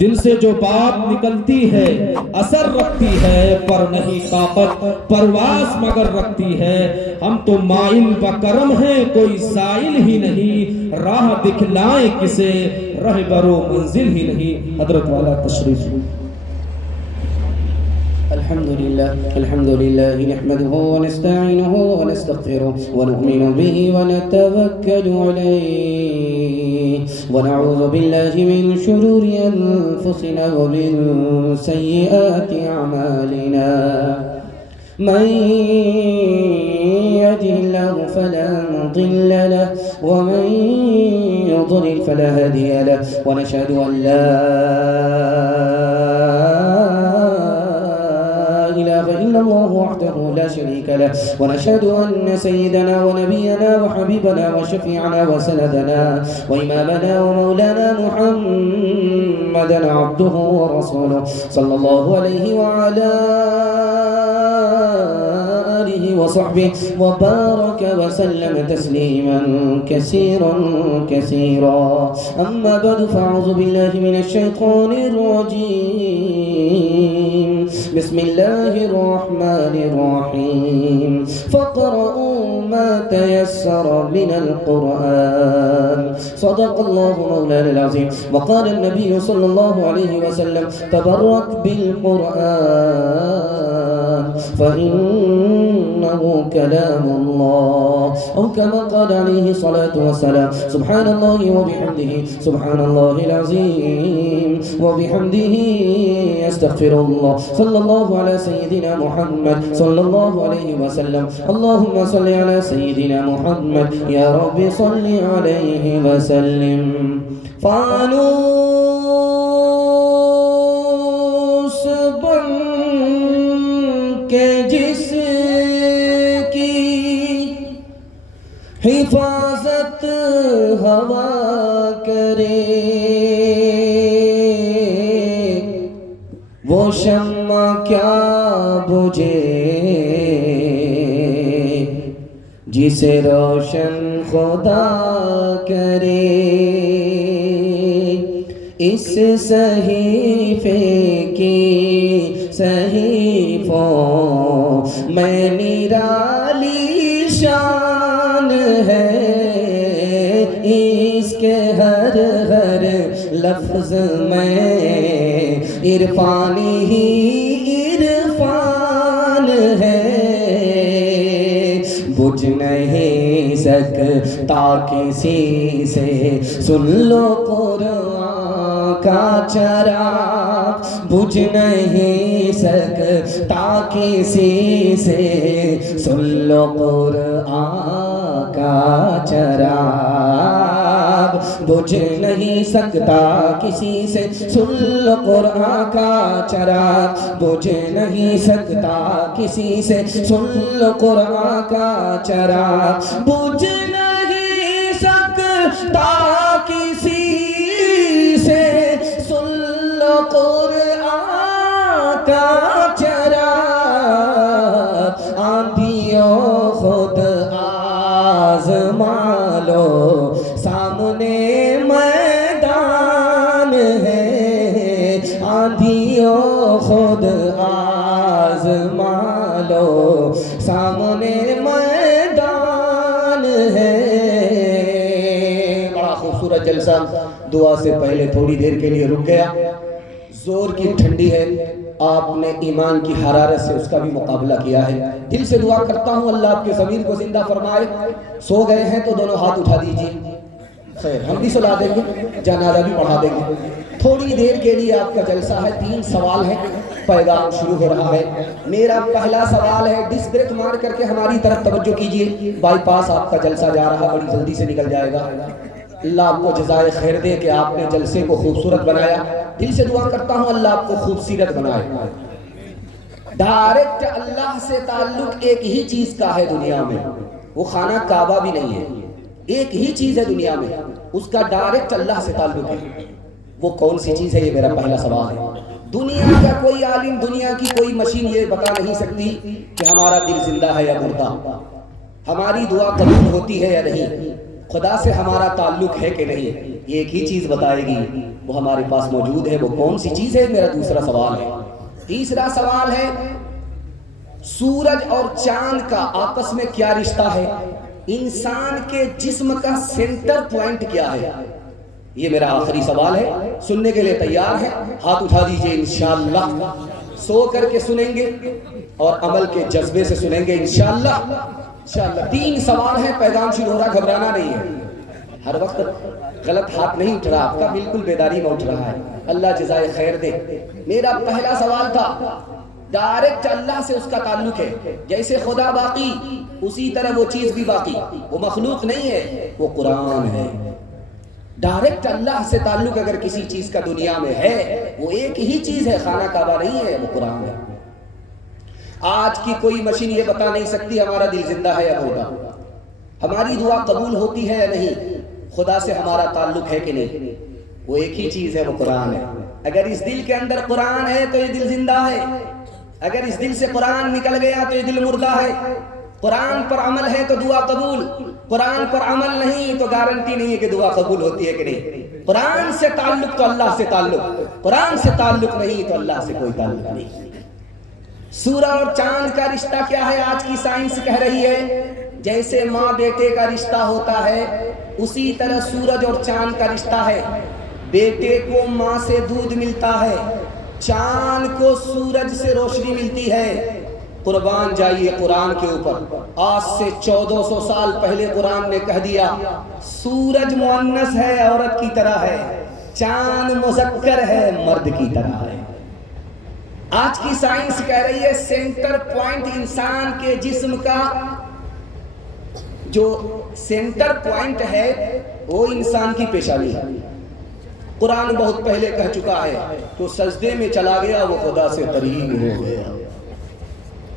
دل سے جو بات نکلتی ہے اثر رکھتی ہے، پر نہیں طاقت پرواز مگر رکھتی ہے۔ ہم تو مائل بکرم ہیں، کوئی سائل ہی نہیں، راہ دکھلائیں کسے، رہبر و منزل ہی نہیں۔ حضرت والا تشریف۔ الحمد لله نحمده ونستعينه ونستغفره ونؤمن به ونتوكل عليه ونعوذ بالله من شرور أنفسنا ومن سيئات أعمالنا من يهده الله فلا مضل له ومن يضلل فلا هادي له ونشهد أن لا إله إلا الله وحده لا شريك له ونشهد أن سيدنا ونبينا وحبيبنا وشفيعنا وسندنا وإمامنا ومولانا محمدا عبده ورسوله صلى الله عليه وعلى آله وصحبه وبارك وسلم تسليما كثيرا كثيرا أما بعد فأعوذ بالله من الشيطان الرجيم بسم الله الرحمن الرحيم فاقرؤوا ما تيسر من القرآن صدق الله مولانا العظيم وقال النبي صلى الله عليه وسلم تبرك بالقرآن فإنه كلام الله أو كما قال عليه الصلاة والسلام سبحان الله وبحمده سبحان الله العظيم وبحمده أستغفر الله صلى الله على سيدنا محمد صلى الله عليه وسلم اللهم صل على سيدنا محمد يا رب صل عليه وسلم فانوس بن کے جس کی حفاظت ہوا کرے وہ شمع کیا بجھے جسے روشن خدا کرے اس صحیفے کی صحیفوں میں نرالی شان ہے اس کے ہر ہر لفظ میں عرفانی ہی عرفان ہے بجھ نہیں سکتا کسی سے سن لو قرآن کا چراغ بجھ نہیں سکتا کسی سے سن لو قرآن کا چراغ بجھ نہیں سکتا کسی سے سن لو قرآن کا چراغ بجھ نہیں سکتا کسی سے سن لو قرآن کا چراغ بجھ نہیں سکتا کسی سے سن لو قرآن کا چراغ آندھیوں خود آزما لو سامنے میدان ہے آندھیوں خود آزما لو سامنے میدان ہے۔ بڑا خوبصورت جلسہ دعا سے پہلے تھوڑی دیر کے لیے رک گیا، زور کی ٹھنڈی ہے، آپ نے ایمان کی حرارت سے اس کا بھی مقابلہ کیا ہے۔ دل سے دعا کرتا ہوں اللہ آپ کے ضمیر کو زندہ فرمائے۔ سو گئے ہیں تو دونوں ہاتھ اٹھا دیجئے، خیر ہم بھی سلا دیں گے، جنازہ بھی پڑھا دیں گے۔ تھوڑی دیر کے لیے آپ کا جلسہ ہے، 3 سوال ہیں، پیغام شروع ہو رہا ہے۔ میرا پہلا سوال ہے، ڈس بریک مار کر کے ہماری طرف توجہ کیجئے، بائی پاس آپ کا جلسہ جا رہا بڑی جلدی سے نکل جائے گا۔ اللہ آپ کو جزائے خیر دے کہ آپ نے جلسے کو خوبصورت بنایا۔ دل سے دعا کرتا ہوں اللہ آپ کو خوبصورت بنائے۔ ڈائریکٹ اللہ سے تعلق ایک ہی چیز کا ہے دنیا میں، وہ خانہ کعبہ بھی نہیں ہے، ایک ہی چیز ہے دنیا میں، اس کا ڈائریکٹ اللہ سے تعلق ہے۔ وہ کون سی چیز ہے؟ یہ میرا پہلا سوال ہے۔ دنیا کا کوئی عالم، دنیا کی کوئی مشین یہ بتا نہیں سکتی کہ ہمارا دل زندہ ہے یا مردہ، ہماری دعا قبول ہوتی ہے یا نہیں۔ خدا سے ہمارا تعلق ہے کہ نہیں، یہ ایک ہی چیز بتائے گی، وہ ہمارے پاس موجود ہے، وہ کون سی چیز ہے؟ میرا دوسرا سوال ہے۔ تیسرا سوال ہے سورج اور چاند کا آپس میں کیا رشتہ ہے؟ انسان کے جسم کا سینٹر پوائنٹ کیا ہے؟ یہ میرا آخری سوال ہے۔ سننے کے لیے تیار ہے؟ ہاتھ اٹھا دیجئے۔ انشاءاللہ سو کر کے سنیں گے اور عمل کے جذبے سے سنیں گے انشاءاللہ۔ انشاءاللہ 3 سوال ہیں، پیغام شروع ہو رہا، گھبرانا نہیں ہے۔ ہر وقت غلط ہاتھ نہیں اٹھ رہا آپ کا، بالکل بیداری میں اٹھ رہا ہے، اللہ جزائے خیر دے۔ میرا پہلا سوال تھا، ڈائریکٹ اللہ سے اس کا تعلق ہے، جیسے خدا باقی اسی طرح وہ چیز بھی باقی، وہ مخلوق نہیں ہے، وہ قرآن ہے۔ ڈائریکٹ اللہ سے تعلق اگر کسی چیز کا دنیا میں ہے، وہ ایک ہی چیز ہے، خانہ کعبہ نہیں ہے، وہ قرآن ہے۔ آج کی کوئی مشین یہ بتا نہیں سکتی ہمارا دل زندہ ہے یا مردہ، ہماری دعا قبول ہوتی ہے یا نہیں، خدا سے ہمارا تعلق ہے کہ نہیں، وہ ایک ہی چیز ہے، وہ قرآن ہے۔ اگر اس دل کے اندر قرآن ہے تو یہ دل زندہ ہے، اگر اس دل سے قرآن نکل گیا تو یہ دل مردہ ہے۔ قرآن پر عمل ہے تو دعا قبول، قرآن پر عمل نہیں تو گارنٹی نہیں ہے کہ دعا قبول ہوتی ہے کہ نہیں۔ قرآن سے تعلق تو اللہ سے تعلق، قرآن سے تعلق نہیں تو اللہ سے کوئی تعلق نہیں۔ سورج اور چاند کا رشتہ کیا ہے؟ آج کی سائنس کہہ رہی ہے جیسے ماں بیٹے کا رشتہ ہوتا ہے، اسی طرح سورج اور چاند کا رشتہ ہے۔ بیٹے کو ماں سے دودھ ملتا ہے، چاند کو سورج سے روشنی ملتی ہے۔ قربان جائیے قرآن کے اوپر، آج سے 1400 سال پہلے قرآن نے کہہ دیا سورج مؤنث ہے، عورت کی طرح ہے، چاند مذکر ہے، مرد کی طرح ہے۔ آج کی سائنس کہہ رہی ہے سینٹر پوائنٹ انسان کے جسم کا جو سینٹر پوائنٹ ہے وہ انسان کی پیشانی ہے۔ قرآن بہت پہلے کہہ چکا ہے تو سجدے میں چلا گیا وہ خدا سے قریب ہو گیا۔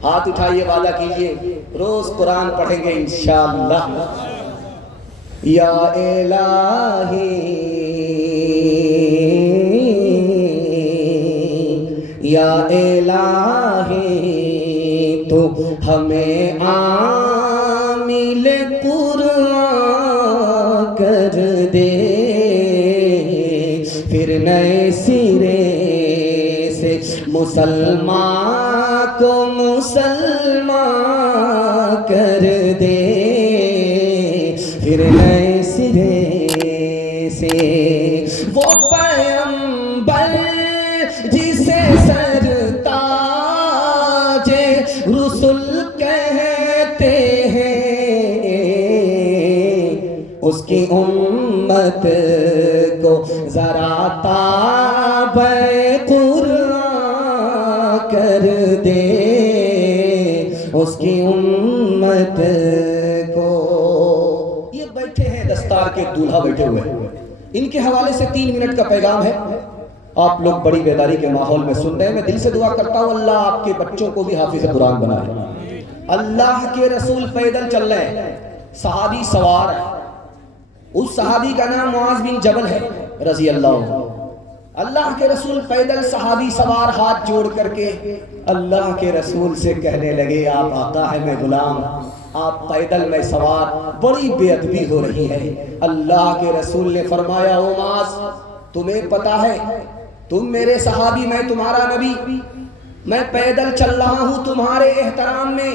ہاتھ اٹھائیے، وعدہ کیجئے روز قرآن پڑھیں گے انشاءاللہ۔ یا الہی یا الہی تو ہمیں عامل قرآن کر دے، پھر نئے سرے سے مسلمان کو مسلمان کر دے، پھر نئے سرے سے وہ پیغمبر جسے سرتاج رسول کہتے ہیں، اس کی امت کو ذرا تابع قرآن کر دے، اس کی امت کو۔ یہ بیٹھے ہیں دستار کے دولہا بیٹھے ہوئے، ان کے حوالے سے 3 منٹ کا پیغام ہے۔ آپ لوگ بڑی بیداری کے ماحول میں سن رہے ہیں، میں دل سے دعا کرتا ہوں اللہ آپ کے بچوں کو بھی حافظ قرآن بنائے۔ اللہ کے رسول پیدل چل رہے ہیں، صحابی سوار ہے، اس صحابی کا نام معاذ بن جبل ہے رضی اللہ عنہ۔ اللہ کے رسول پیدل، صحابی سوار، ہاتھ جوڑ کر کے اللہ کے رسول سے کہنے لگے آپ آقا ہے میں غلام، آپ پیدل میں سوار، بڑی بے ادبی ہو رہی ہے۔ اللہ کے رسول نے فرمایا او معاذ تمہیں پتا ہے تم میرے صحابی، میں تمہارا نبی، میں پیدل چل رہا ہوں تمہارے احترام میں،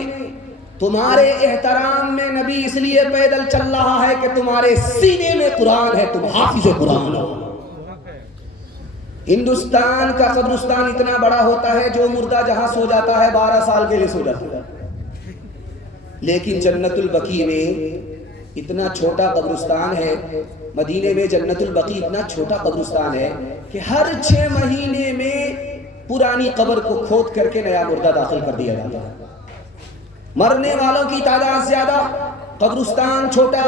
تمہارے احترام میں نبی اس لیے پیدل چل رہا ہے کہ تمہارے سینے میں قرآن ہے، تم حافظ قرآن ہو۔ ہندوستان کا قبرستان اتنا بڑا ہوتا ہے جو مردہ جہاں سو جاتا ہے 12 سال کے لیے سو جاتا ہے، لیکن جنت البقیع میں اتنا چھوٹا قبرستان ہے، مدینے میں جنت البقیع اتنا چھوٹا قبرستان ہے کہ ہر 6 مہینے میں پرانی قبر کو کھود کر کے نیا مردہ داخل کر دیا جاتا ہے۔ مرنے والوں کی تعداد زیادہ، قبرستان چھوٹا،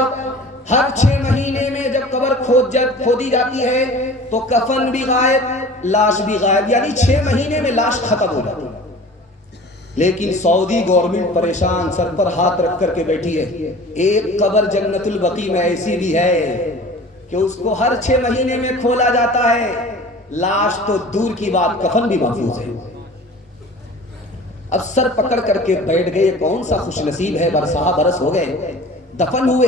ہر 6 مہینے میں جب قبر کھودی جاتی ہے تو کفن بھی غائب، لاش بھی غائب، یعنی 6 مہینے میں لاش ختم ہو جاتی ہے۔ لیکن سعودی گورنمنٹ پریشان، سر پر ہاتھ رکھ کر کے بیٹھی ہے۔ ایک قبر جنت البقیع میں ایسی بھی ہے کہ اس کو ہر 6 مہینے میں کھولا جاتا ہے، لاش تو دور کی بات کفن بھی محفوظ ہے۔ اب سر پکڑ کر کے بیٹھ گئے، کون سا خوش نصیب ہے، برسہ برس ہو گئے، دفن ہوئے،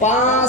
5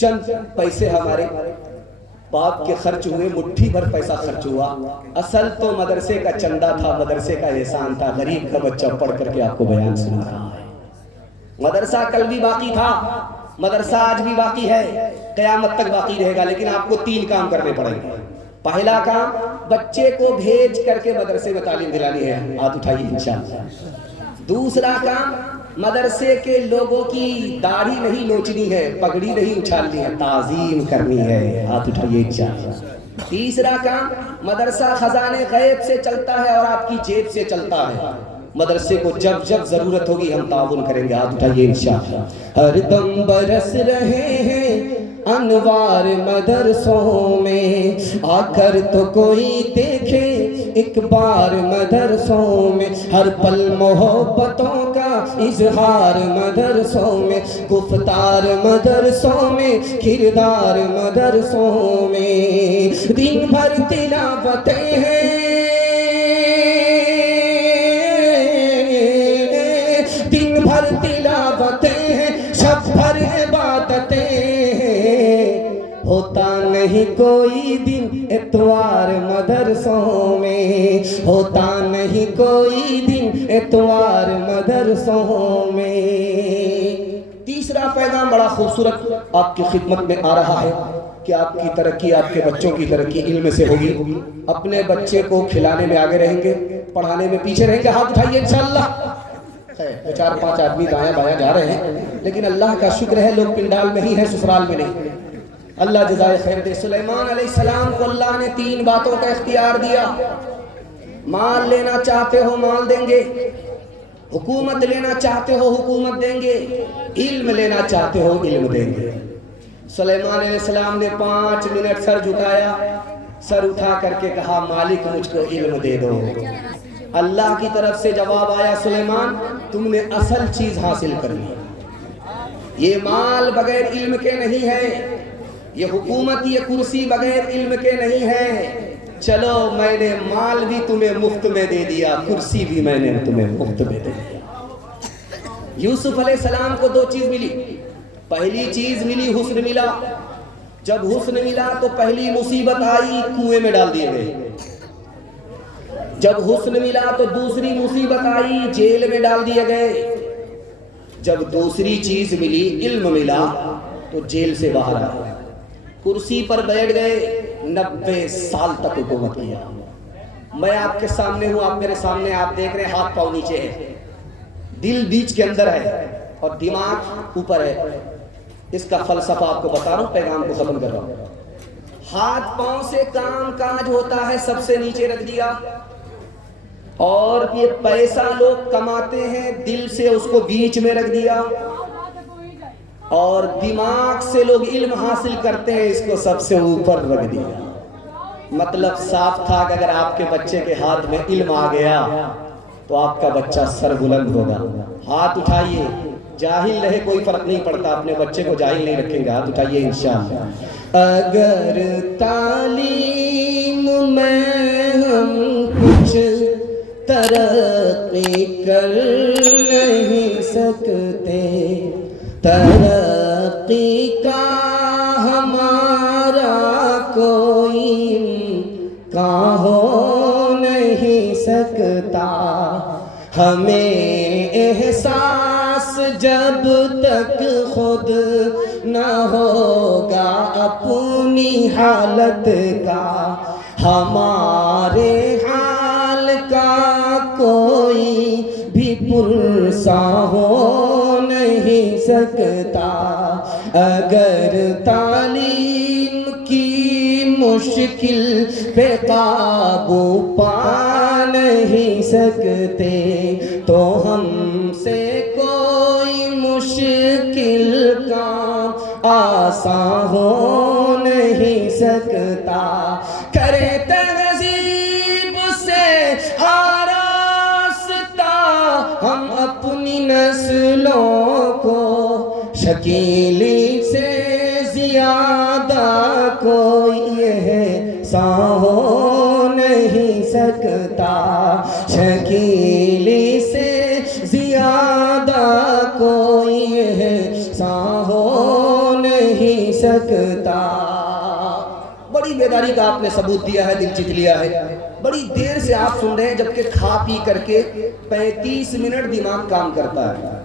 چند پیسے ہمارے باپ کے خرچ ہوئے، مٹھی بھر پیسہ خرچ ہوا، اصل تو مدرسے کا چندہ تھا، مدرسے کا احسان تھا، غریب کا بچہ پڑھ کر کے آپ کو بیان سنا رہا ہے۔ مدرسہ کل بھی باقی تھا، مدرسہ آج بھی باقی ہے، قیامت تک باقی رہے گا، لیکن آپ کو 3 کام کرنے پڑیں گے۔ پہلا کام، بچے کو بھیج کر کے مدرسے میں تعلیم دلانی ہے، ہاتھ اٹھائیے انشاءاللہ۔ دوسرا کام، مدرسے کے لوگوں کی داڑھی نہیں نوچنی ہے، پگڑی نہیں اچھالنی ہے، تعظیم کرنی ہے، ہاتھ اٹھائیے انشاءاللہ۔ تیسرا کام، مدرسہ خزانے غیب سے چلتا ہے اور آپ کی جیب سے چلتا ہے، مدرسے کو جب جب ضرورت ہوگی ہم تعاون کریں گے، ہاتھ اٹھائیے انشاءاللہ۔ ہر دم برس رہے ہیں انوار مدرسوں میں، آ کر تو کوئی دیکھے ایک بار مدرسوں میں، ہر پل محبتوں کا اظہار مدرسوں میں، گفتار مدرسوں میں، کردار مدرسوں میں، دن بھر تلاوتیں ہیں، دن بھر تلاوتیں ہیں، شب بھر عبادتیں ہیں، ہوتا نہیں کوئی دن اتوار مدرسوں میں، ہوتا نہیں کوئی دن اتوار مدرسوں میں۔ تیسرا پیغام بڑا خوبصورت آپ کی خدمت میں آ رہا ہے کہ آپ کی ترقی، آپ کے بچوں کی ترقی علم سے ہوگی۔ اپنے بچے کو کھلانے میں آگے رہیں گے، پڑھانے میں پیچھے رہیں گے، ہاتھ اٹھائیے انشاءاللہ۔ 4-5 آدمی دائیں بائیں جا رہے ہیں، لیکن اللہ کا شکر ہے لوگ پنڈال میں ہی ہیں، سسرال میں نہیں۔ اللہ جزائے خیر دے۔ سلیمان علیہ السلام کو اللہ نے 3 باتوں کا اختیار دیا، مال لینا چاہتے ہو مال دیں گے، حکومت لینا چاہتے ہو حکومت دیں گے، علم لینا چاہتے ہو علم دیں گے۔ سلیمان علیہ السلام نے 5 منٹ سر جھکایا، سر اٹھا کر کے کہا مالک مجھ کو علم دے دو۔ اللہ کی طرف سے جواب آیا، سلیمان تم نے اصل چیز حاصل کر لی، یہ مال بغیر علم کے نہیں ہے، یہ حکومت یہ کرسی بغیر علم کے نہیں ہے، چلو میں نے مال بھی تمہیں مفت میں دے دیا، کرسی بھی میں نے تمہیں مفت میں دے دیا۔ یوسف علیہ السلام کو 2 چیز ملی، پہلی چیز ملی حسن ملا، جب حسن ملا تو پہلی مصیبت آئی کنویں میں ڈال دیے گئے، جب حسن ملا تو دوسری مصیبت آئی جیل میں ڈال دیے گئے، جب دوسری چیز ملی علم ملا تو جیل سے باہر آئے، کرسی پر بیٹھ گئے، 90 سال تک حکومت کیا۔ میں آپ کے سامنے ہوں، آپ میرے سامنے، آپ دیکھ رہے ہیں ہاتھ پاؤں نیچے ہے، دل بیچ کے اندر ہے اور دماغ اوپر ہے۔ اس کا فلسفہ آپ کو بتا رہا ہوں، پیغام کو ختم کر رہا ہوں۔ ہاتھ پاؤں سے کام کاج ہوتا ہے، سب سے نیچے رکھ دیا، اور یہ پیسہ لوگ کماتے ہیں دل سے اس کو بیچ میں رکھ دیا، اور دماغ سے لوگ علم حاصل کرتے ہیں اس کو سب سے اوپر رکھ دیا۔ مطلب صاف تھا کہ اگر آپ کے بچے کے ہاتھ میں علم آ گیا تو آپ کا بچہ سر بلند ہوگا۔ ہاتھ اٹھائیے، جاہل رہے کوئی فرق نہیں پڑتا، اپنے بچے کو جاہل نہیں رکھیں گے، ہاتھ اٹھائیے انشاءاللہ۔ اگر تعلیم میں ہم کچھ ترقی کر نہیں سکتے، ترقی کا ہمارا کوئی امکان ہو نہیں سکتا، ہمیں احساس جب تک خود نہ ہوگا اپنی حالت کا، ہمارے حال کا کوئی بھی پرسا ہو نہیں سکتا۔ اگر تعلیم کی مشکل پہ قابو پا نہیں سکتے تو ہم سے کوئی مشکل کام آسان ہو نہیں سکتا۔ کرے تہذیب سے آراستہ ہم اپنی نسلوں کو، شکیلی سے زیادہ کوئی احسان ہو نہیں سکتا، شکیلی سے زیادہ کوئی احسان ہو نہیں سکتا۔ سکتا. بڑی بیداری کا آپ نے ثبوت دیا ہے, دل جیت لیا ہے. بڑی دیر سے آپ سن رہے ہیں, جبکہ کھا پی کر کے 35 منٹ دماغ کام کرتا ہے.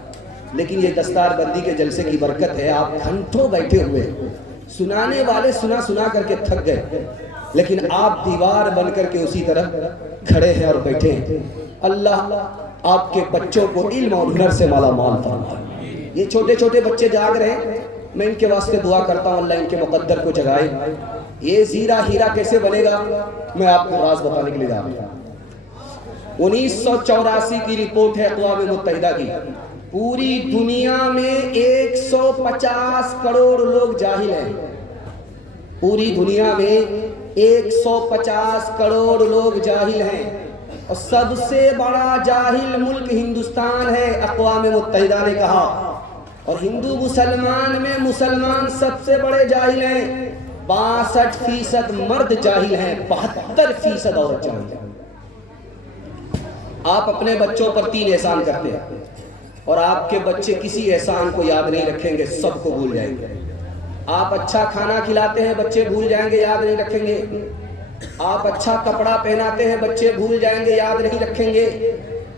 لیکن یہ دستار بندی کے جلسے کی برکت ہے, آپ گھنٹوں بیٹھے ہوئے, سنانے والے سنا سنا کر کے تھک گئے, لیکن آپ دیوار بن کر کے اسی طرح کھڑے ہیں اور بیٹھے ہیں. اللہ آپ کے بچوں کو علم اور ہنر سے مالا مال فرمائے. یہ چھوٹے چھوٹے بچے جاگ رہے ہیں, میں ان کے واسطے دعا کرتا ہوں اللہ ان کے مقدر کو جگائے. یہ زیرہ ہیرا کیسے بنے گا, میں آپ کو راز بتانے کے لیے جا رہا ہوں. 1984 کی رپورٹ ہے اقوام متحدہ کی, پوری دنیا میں 150 کروڑ لوگ جاہل ہیں. پوری دنیا میں 150 کروڑ لوگ جاہل ہیں, اور سب سے بڑا جاہل ملک ہندوستان ہے, اقوام متحدہ نے کہا. اور ہندو مسلمان میں مسلمان سب سے بڑے جاہل ہیں. 62% مرد جاہل ہیں, 72% عورت جاہل ہیں. آپ اپنے بچوں پر 3 احسان کرتے ہیں, اور آپ کے بچے کسی احسان کو یاد نہیں رکھیں گے, سب کو بھول جائیں گے. آپ اچھا کھانا کھلاتے ہیں, بچے بھول جائیں گے, یاد نہیں رکھیں گے. آپ اچھا کپڑا پہناتے ہیں, بچے بھول جائیں گے, یاد نہیں رکھیں گے.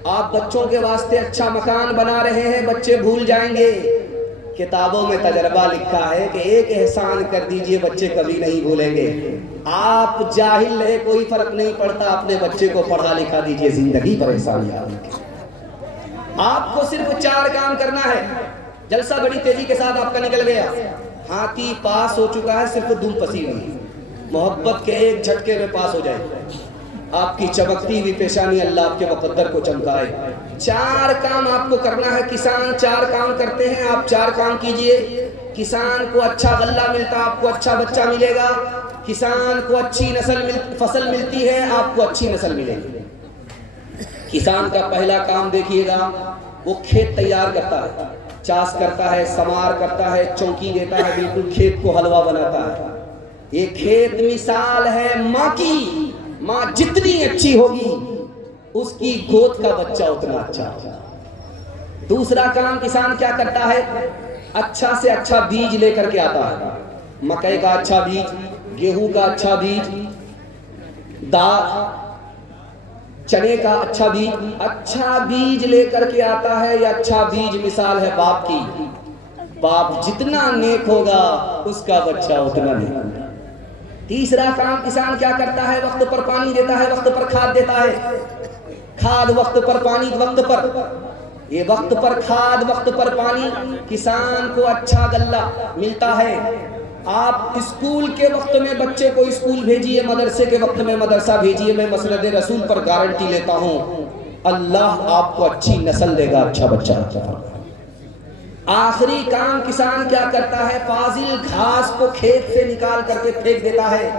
آپ بچوں کے واسطے اچھا مکان بنا رہے ہیں, بچے بھول جائیں گے. کتابوں میں تجربہ لکھا ہے کہ ایک احسان کر دیجئے, بچے کبھی نہیں بھولیں گے. آپ جاہل رہے کوئی فرق نہیں پڑتا, اپنے بچے کو پڑھا لکھا دیجئے, زندگی پر احسان یاد رکھیں. آپ کو صرف 4 کام کرنا ہے. جلسہ بڑی تیزی کے ساتھ آپ کا نکل گیا, ہاتھی پاس ہو چکا ہے, صرف دم پسی ہوئی, محبت کے ایک جھٹکے میں پاس ہو جائے. آپ کی چمکتی ہوئی پیشانی اللہ آپ کے مقدر کو چمکائے. 4 کام آپ کو کرنا ہے. کسان 4 کام کرتے ہیں, آپ 4 کام کیجئے. کسان کو اچھا غلہ ملتا, آپ کو اچھا بچہ ملے گا. کسان کو اچھی فصل ملتی ہے, آپ کو اچھی نسل ملے گی. کسان کا پہلا کام دیکھیے گا, وہ کھیت تیار کرتا ہے, چاس کرتا ہے, سمار کرتا ہے, چوکی دیتا ہے, بالکل کھیت کو حلوہ بناتا ہے. یہ کھیت مثال ہے ماں کی. ماں جتنی اچھی ہوگی اس کی گود کا بچہ اتنا اچھا ہوگا. دوسرا کام کسان کیا کرتا ہے, اچھا سے اچھا بیج لے کر کے آتا ہے. مکئی کا اچھا بیج, گیہوں کا اچھا بیج, چنے کا اچھا بیج لے کر کے آتا ہے. یہ اچھا بیج مثال ہے باپ کی. باپ جتنا نیک ہوگا اس کا بچہ اتنا نیک ہوگا. تیسرا کام کسان کیا کرتا ہے, وقت پر پانی دیتا ہے, وقت پر کھاد دیتا ہے. کھاد وقت پر, پانی وقت پر. یہ وقت پر کھاد, وقت پر پانی, کسان کو اچھا غلہ ملتا ہے. آپ اسکول کے وقت میں بچے کو اسکول بھیجیے, مدرسے کے وقت میں مدرسہ بھیجیے. میں مسند رسول پر گارنٹی لیتا ہوں, اللہ آپ کو اچھی نسل دے گا, اچھا بچہ رکھتا ہے. آخری کام کسان کیا کرتا ہے, فاضل گھاس کو کھیت سے نکال کر کے پھینک دیتا ہے.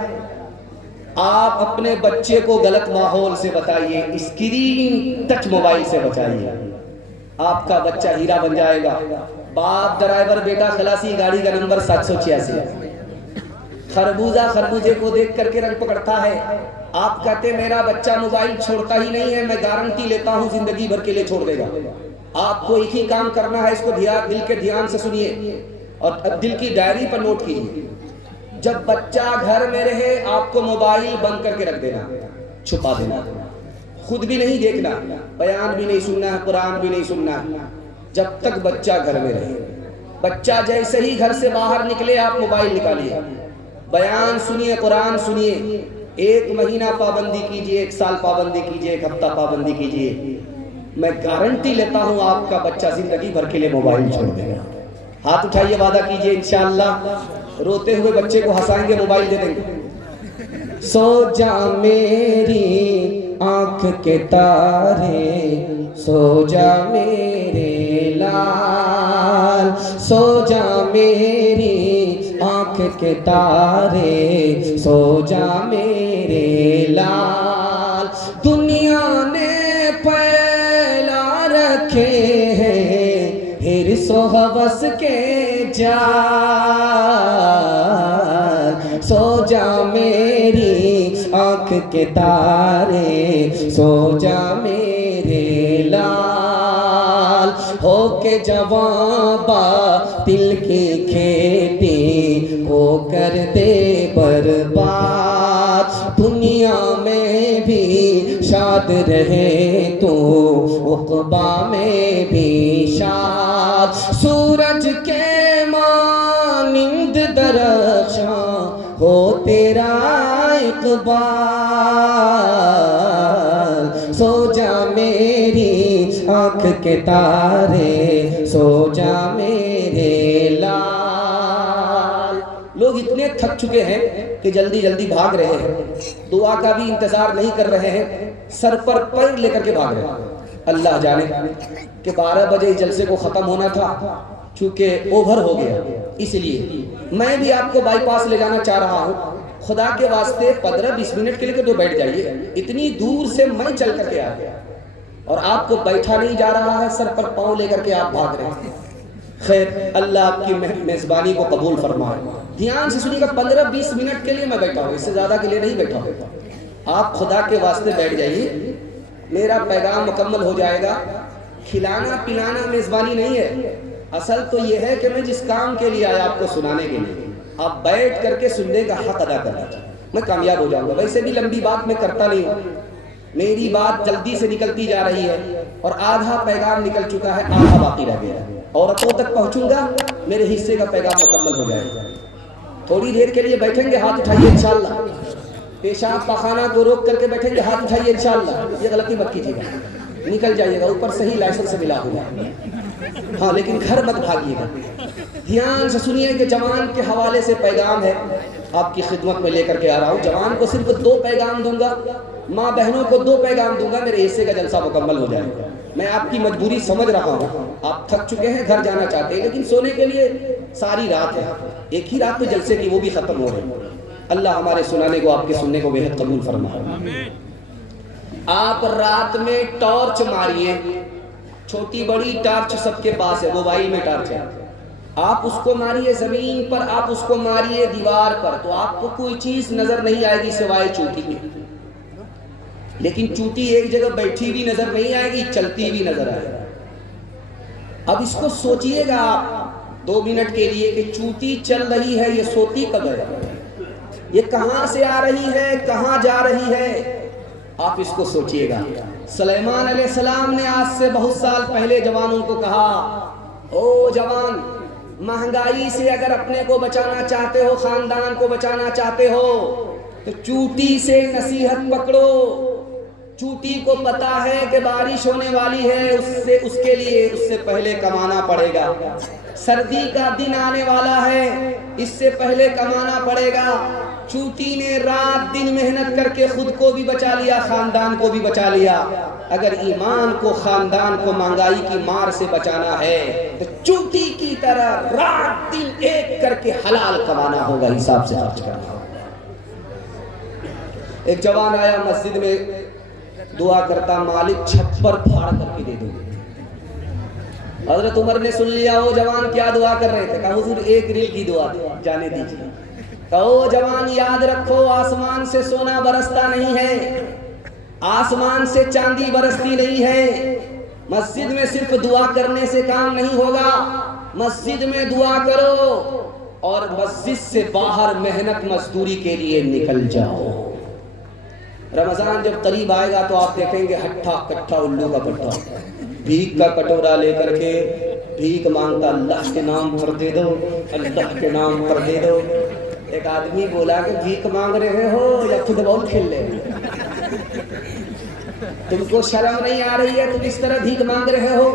آپ اپنے بچے کو غلط ماحول سے بتائیے, اسکرین ٹچ موبائل سے بچائیے, آپ کا بچہ ہیرا بن جائے گا. باپ ڈرائیور, بیٹا خلاصی, گاڑی کا نمبر 786. خربوزے کو دیکھ کر کے رنگ پکڑتا ہے. آپ کہتے میرا بچہ موبائل چھوڑتا ہی نہیں ہے, میں گارنٹی لیتا ہوں زندگی بھر کے لیے چھوڑ دے گا. آپ کو ایک ہی کام کرنا ہے, اس کو دل کے دھیان سے سنیے اور دل کی ڈائری پر نوٹ کیجیے. جب بچہ گھر میں رہے, آپ کو موبائل بند کر کے رکھ دینا, چھپا دینا, خود بھی نہیں دیکھنا, بیان بھی نہیں سننا ہے, قرآن بھی نہیں سننا ہے, جب تک بچہ گھر میں رہے. بچہ جیسے ہی گھر سے باہر نکلے, آپ موبائل نکالیے, بیان سنیے, قرآن سنیے. 1 مہینہ پابندی کیجیے, 1 سال پابندی کیجیے, 1 ہفتہ پابندی کیجیے. میں گارنٹی لیتا ہوں آپ کا بچہ زندگی بھر کے لیے موبائل چھوڑ دے گا. ہاتھ اٹھائیے, وعدہ کیجیے انشاءاللہ. روتے ہوئے بچے کو ہنسائیں گے, موبائل دے دیں گے. سو جا میری آنکھ کے تارے, سو جا میرے لال, سو جا میری آنکھ کے تارے, سو جا میرے لال. دنیا نے رکھے ہیں حرص و ہوس کے جال, سو جا میری آنکھ کے تارے, سو جا میرے لال. ہو کے جوان باطل کی کھیتی, ہو کر دے برباد، دنیا میں بھی شاد رہے تو عقبا میں بھی شاد، سورج کے مانند درخشاں ہو تیرا اقبال، سو جا میری آنکھ کے تارے، سو جا میرے لال۔ لوگ اتنے تھک چکے ہیں کہ جلدی جلدی بھاگ رہے ہیں، دعا کا بھی انتظار نہیں کر رہے ہیں، سر پر پیر لے کر کے بھاگ رہے ہیں۔ اللہ جانے کہ 12 بجے جلسے کو ختم ہونا تھا، چونکہ اوور ہو گیا، اس لیے میں بھی آپ کو بائی پاس لے جانا چاہ رہا ہوں۔ خدا کے واسطے 15-20 منٹ کے لیے تو بیٹھ جائیے، اتنی دور سے میں چل کر کے آ گیا اور آپ کو بیٹھا نہیں جا رہا ہے، سر پر پاؤں لے کر کے آپ بھاگ رہے ہیں۔ خیر، اللہ آپ کی میزبانی کو قبول فرمائے۔ دھیان سے سنیے گا، 15-20 منٹ کے لیے میں بیٹھا ہوں، اس سے زیادہ کے لیے نہیں بیٹھا ہوں۔ آپ خدا کے واسطے بیٹھ جائیے، میرا پیغام مکمل ہو جائے گا۔ کھلانا پلانا میزبانی نہیں ہے، اصل تو یہ ہے کہ میں جس کام کے لیے آیا آپ کو سنانے کے لیے، آپ بیٹھ کر کے سننے کا حق ادا کرنا چاہیے، میں کامیاب ہو جاؤں گا۔ ویسے بھی لمبی بات میں کرتا نہیں ہوں، میری بات جلدی سے نکلتی جا رہی ہے اور آدھا پیغام نکل چکا ہے، آدھا باقی رہ گیا ہے۔ عورتوں تک پہنچوں گا، میرے حصے کا پیغام مکمل ہو جائے گا۔ تھوڑی دیر کے لیے بیٹھیں گے، ہاتھ اٹھائیے انشاءاللہ۔ پیشاب پاخانہ کو روک کر کے بیٹھیں گے، ہاتھ اٹھائیے انشاءاللہ۔ یہ غلطی مت کیجیے گا، نکل جائیے گا، اوپر سے ہی لائسنس سے ملا ہوگا، ہاں، لیکن گھر مت بھاگیے گا۔ دھیان سے سنیے کہ جوان کے حوالے سے پیغام ہے، آپ کی خدمت میں لے کر کے آ رہا ہوں۔ جوان کو صرف 2 پیغام دوں گا، ماں بہنوں کو 2 پیغام دوں گا، میرے حصے کا جلسہ مکمل ہو جائے گا۔ میں آپ کی مجبوری سمجھ رہا ہوں، آپ تھک چکے ہیں، گھر جانا چاہتے ہیں، لیکن سونے کے لیے ساری رات ہے، ایک ہی رات میں جلسے کی، وہ بھی ختم ہو رہی ہے۔ اللہ ہمارے سنانے کو، آپ کے سننے کو بہت قبول فرمائے۔ آپ رات میں ٹارچ ماریے، چھوٹی بڑی ٹارچ سب کے پاس ہے، موبائل میں ٹارچ ہے، آپ اس کو ماریے زمین پر، آپ اس کو ماریے دیوار پر، تو آپ کو کوئی چیز نظر نہیں آئے گی سوائے چوٹی کے۔ لیکن چوٹی ایک جگہ بیٹھی بھی نظر نہیں آئے گی، چلتی بھی نظر آئے گی۔ اب اس کو سوچئے گا آپ 2 منٹ کے لیے کہ چوٹی چل رہی ہے، یہ سوتی کب ہے، یہ کہاں سے آ رہی ہے، کہاں جا رہی ہے، آپ اس کو سوچئے گا۔ سلیمان علیہ السلام نے آج سے بہت سال پہلے جوانوں کو کہا، او جوان، مہنگائی سے اگر اپنے کو بچانا چاہتے ہو، خاندان کو بچانا چاہتے ہو، تو چوٹی سے نصیحت پکڑو۔ چوٹی کو پتا ہے کہ بارش ہونے والی ہے، اس کے لیے اس سے پہلے کمانا پڑے گا۔ سردی کا دن آنے والا ہے، اس سے پہلے کمانا پڑے گا۔ چوٹی نے رات دن محنت کر کے خود کو بھی بچا لیا، خاندان کو بھی بچا لیا۔ اگر ایمان کو، خاندان کو مہنگائی کی مار سے بچانا ہے تو چوٹی کی طرح رات دن ایک کر کے حلال کمانا ہوگا، حساب سے خرچ کرنا ہوگا۔ ایک جوان آیا مسجد میں، دعا کرتا، مالک چھپر پھاڑ کر کے دے دو۔ حضرت عمر نے سن لیا، وہ جوان کیا دعا کر رہے تھے؟ کہا حضور 1 ریل کی دعا جانے دیجیے۔ کہو جوان یاد رکھو، آسمان سے سونا برستا نہیں ہے، آسمان سے چاندی برستی نہیں ہے۔ مسجد میں صرف دعا کرنے سے کام نہیں ہوگا، مسجد میں دعا کرو اور مسجد سے باہر محنت مزدوری کے لیے نکل جاؤ۔ رمضان جب قریب آئے گا تو آپ دیکھیں گے ہٹھا کٹھا الو کا پٹھا، بھیک کا کٹورا لے کر کے بھیک مانگتا، اللہ کے نام پر دے دو، اللہ کے نام پر دے دو۔ ایک آدمی بولا کہ بھیک مانگ رہے ہو یا فٹ بال کھیل رہے ہو؟ تم کو شرم نہیں آ رہی ہے؟ تم اس طرح بھیک مانگ رہے ہو؟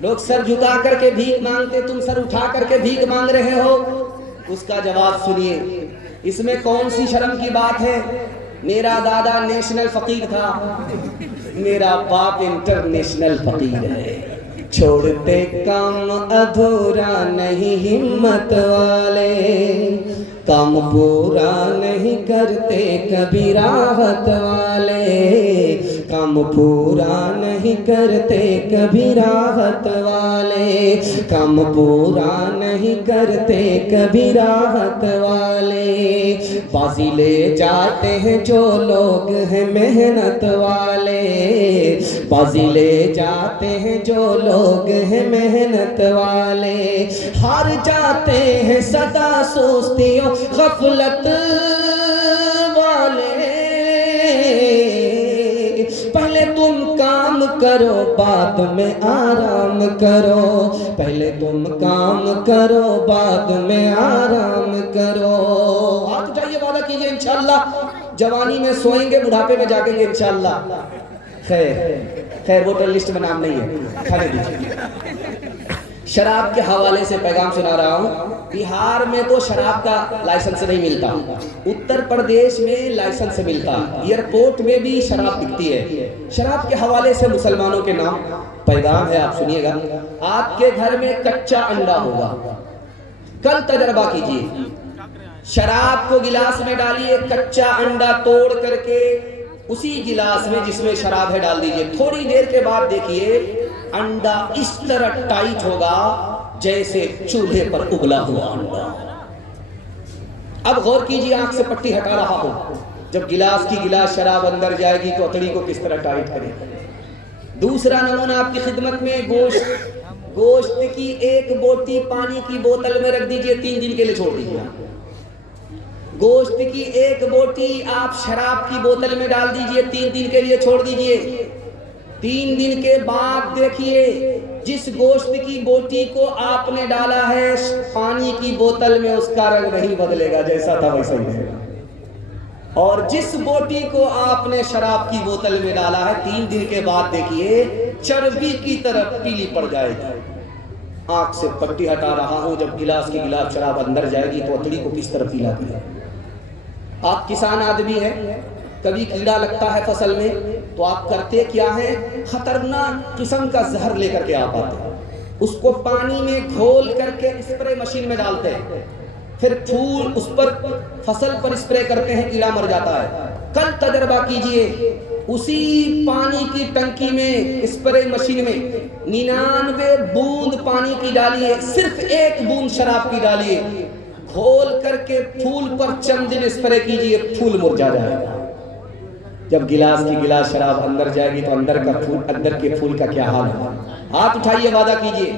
لوگ سر جھکا کر کے بھیک مانگتے، تم سر اٹھا کر کے بھیک مانگ رہے ہو۔ اس کا جواب سنیے، اس میں کون سی شرم کی بات ہے؟ میرا دادا نیشنل فقیر تھا، میرا باپ انٹرنیشنل فقیر ہے۔ چھوڑتے کام ادھورا نہیں ہمت والے، کام پورا نہیں کرتے کبھی راحت والے، کام پورا نہیں کرتے کبھی راحت والے، کام پورا نہیں کرتے کبھی راحت والے۔ بازی لے جاتے ہیں جو لوگ ہیں محنت والے، بازی لے جاتے ہیں جو لوگ ہیں محنت والے، ہار جاتے ہیں سدا سستیوں غفلت والے۔ پہلے تم کام کرو بعد میں آرام کرو، پہلے تم کام کرو بعد میں آرام کرو۔ ہاتھ اٹھائیے، وعدہ کیجئے انشاءاللہ جوانی میں سوئیں گے، بڑھاپے میں جاگیں گے انشاءاللہ۔ خیر ووٹر لسٹ میں نام نہیں ہے، کھانے دیجیے۔ شراب کے حوالے سے پیغام سنا رہا ہوں۔ بہار میں تو شراب کا لائسنس نہیں ملتا، اتر پردیش میں لائسنس ملتا، ایئرپورٹ میں بھی شراب بکتی ہے۔ شراب کے حوالے سے مسلمانوں کے نام پیغام ہے، آپ سنیے گا۔ آپ کے گھر میں کچا انڈا ہوگا، کل تجربہ کیجیے، شراب کو گلاس میں ڈالیے، کچا انڈا توڑ کر کے اسی گلاس میں جس میں شراب ہے ڈال دیجئے، تھوڑی دیر کے بعد دیکھیے انڈا اس طرح ٹائٹ ہوگا جیسے چولہے پر ابلا ہوا انڈا۔ اب غور کیجئے، آنکھ سے پٹی ہٹا رہا ہوں، جب گلاس کی گلاس شراب اندر جائے گی تو اتڑی کو کس طرح ٹائٹ کرے گا۔ دوسرا نمونہ آپ کی خدمت میں، گوشت کی ایک بوٹی پانی کی بوتل میں رکھ دیجئے، 3 دن کے لیے چھوڑ دیجئے۔ گوشت کی ایک بوٹی آپ شراب کی بوتل میں ڈال دیجئے، 3 دن کے لیے چھوڑ دیجئے۔ 3 دن کے بعد دیکھیے، جس گوشت کی بوٹی کو آپ نے ڈالا ہے پانی کی بوتل میں، اس کا رنگ نہیں بدلے گا، جیسا تھا ویسا ہی رہے گا۔ اور جس بوٹی کو آپ نے شراب کی بوتل میں ڈالا ہے، 3 دن کے بعد دیکھیے چربی کی طرف پیلی پڑ جائے گی۔ آنکھ سے پٹی ہٹا رہا ہوں، جب گلاس کی گلاس شراب اندر جائے گی تو اتڑی کو کس طرح پیلا کرے۔ آپ کسان آدمی ہیں، کبھی کیڑا لگتا ہے فصل میں تو آپ کرتے کیا ہے، خطرناک قسم کا زہر لے کر کے آپ آتے ہیں، اس کو پانی میں گھول کر کے اسپرے مشین میں ڈالتے ہیں، پھر پھول اس پر فصل پر اسپرے کرتے ہیں، کیڑا مر جاتا ہے۔ کل تجربہ کیجئے، اسی پانی کی ٹنکی میں اسپرے مشین میں 99 بوند پانی کی ڈالیے، صرف 1 بوند شراب کی ڈالیے، کھول کر کے پھول پر چند دن اسپرے کیجئے، پھول مرجھا جائے گا۔ جب گلاس کی گلاس شراب اندر جائے گی تو اندر کے پھول کا کیا حال ہوگا۔ ہاتھ اٹھائیے، وعدہ کیجئے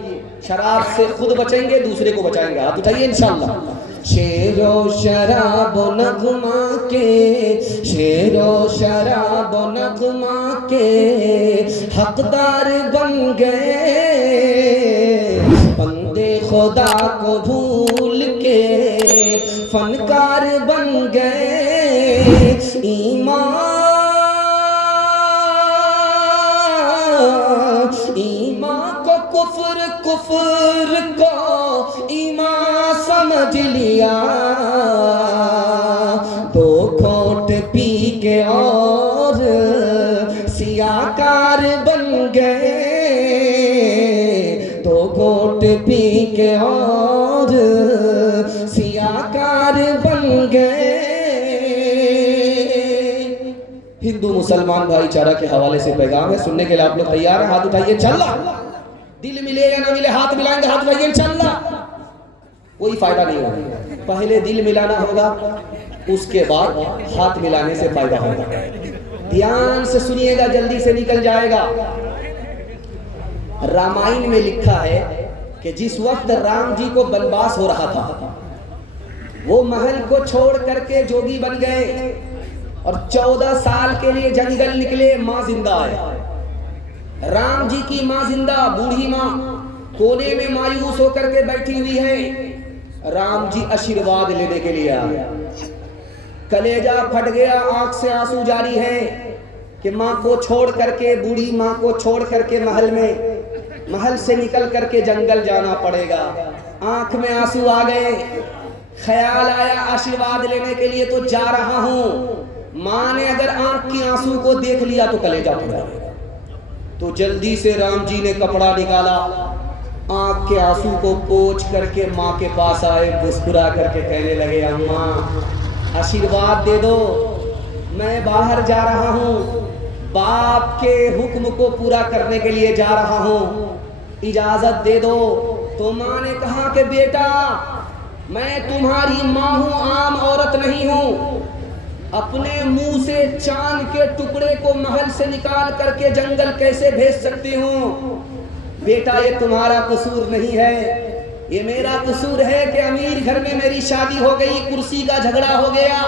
شراب سے خود بچیں گے، دوسرے کو بچائیں گے۔ ہاتھ اٹھائیے انشاءاللہ۔ شیر و شراب و نغمہ کے، شیر و شراب و نغمہ کے حقدار بن گئے، بندے خدا کو بھول کے فنکار بن گئے، ایمان کو کفر، کفر کو ایمان سمجھ لیا، 2 گھونٹ پی کے اور سیاہ کار بن گئے، 2 گھونٹ پی کے اور سیاہ کار بن گئے۔ ہندو مسلمان بھائی چارہ کے حوالے سے پیغام ہے، سننے کے لیے آپ لوگ تیار ہیں؟ ہاتھ اٹھائیے انشاءاللہ۔ دل ملے یا نہ ملے، ہاتھ ملائیں گے، ہاتھ اٹھائیے انشاءاللہ۔ کوئی فائدہ نہیں ہوگا، پہلے دل ملانا ہوگا، اس کے بعد ہاتھ ملانے سے فائدہ ہوگا۔ دھیان سے سنیے گا، جلدی سے نکل جائے گا۔ رامائن میں لکھا ہے کہ جس وقت رام جی کو بنواس ہو رہا تھا، وہ محل کو چھوڑ کر کے جوگی بن گئے اور 14 سال کے لیے جنگل نکلے۔ ماں زندہ ہے، رام جی کی ماں زندہ، بوڑھی ماں کونے میں مایوس ہو کر کے بیٹھی ہوئی ہے۔ رام جی آشیرواد لینے کے لیے آئے، کلیجہ پھٹ گیا، آنکھ سے آنسو جاری ہے کہ ماں کو چھوڑ کر کے، بوڑھی ماں کو چھوڑ کر کے محل سے نکل کر کے جنگل جانا پڑے گا۔ آنکھ میں آنسو آ گئے، خیال آیا آشیرواد لینے کے لیے تو جا رہا ہوں، ماں نے اگر آنکھ کی آنسو کو دیکھ لیا تو کلیجہ پھٹ جائے گا۔ تو جلدی سے رام جی نے کپڑا نکالا، آنکھ کے آنسو کو پوچھ کر کے ماں کے پاس آئے، مسکرا کر کے کہنے لگے، اماں آشیرواد دے دو، میں باہر جا رہا ہوں، باپ کے حکم کو پورا کرنے کے لیے جا رہا ہوں، اجازت دے دو۔ تو ماں نے کہا کہ بیٹا میں تمہاری ماں ہوں، عام عورت نہیں ہوں، اپنے منہ سے چاند کے ٹکڑے کو محل سے نکال کر کے جنگل کیسے بھیج سکتی ہوں؟ بیٹا یہ تمہارا قصور نہیں ہے، یہ میرا قصور ہے کہ امیر گھر میں میری شادی ہو گئی، کرسی کا جھگڑا ہو گیا،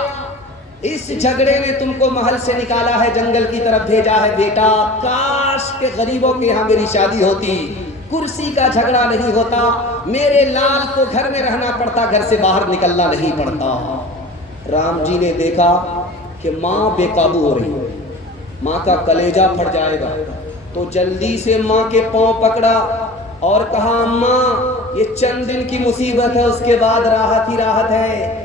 اس جھگڑے نے تم کو محل سے نکالا ہے، جنگل کی طرف بھیجا ہے۔ بیٹا کاش کہ غریبوں کے یہاں میری شادی ہوتی، کرسی کا جھگڑا نہیں ہوتا، میرے لال کو گھر میں رہنا پڑتا، گھر سے باہر نکلنا نہیں پڑتا۔ رام جی نے دیکھا کہ ماں بے قابو ہو رہی ہے، ماں کا کلیجہ پھٹ جائے گا، تو جلدی سے ماں کے پاؤں پکڑا اور کہا ماں یہ چند دن کی مصیبت ہے، اس کے بعد راحت ہی راحت ہے۔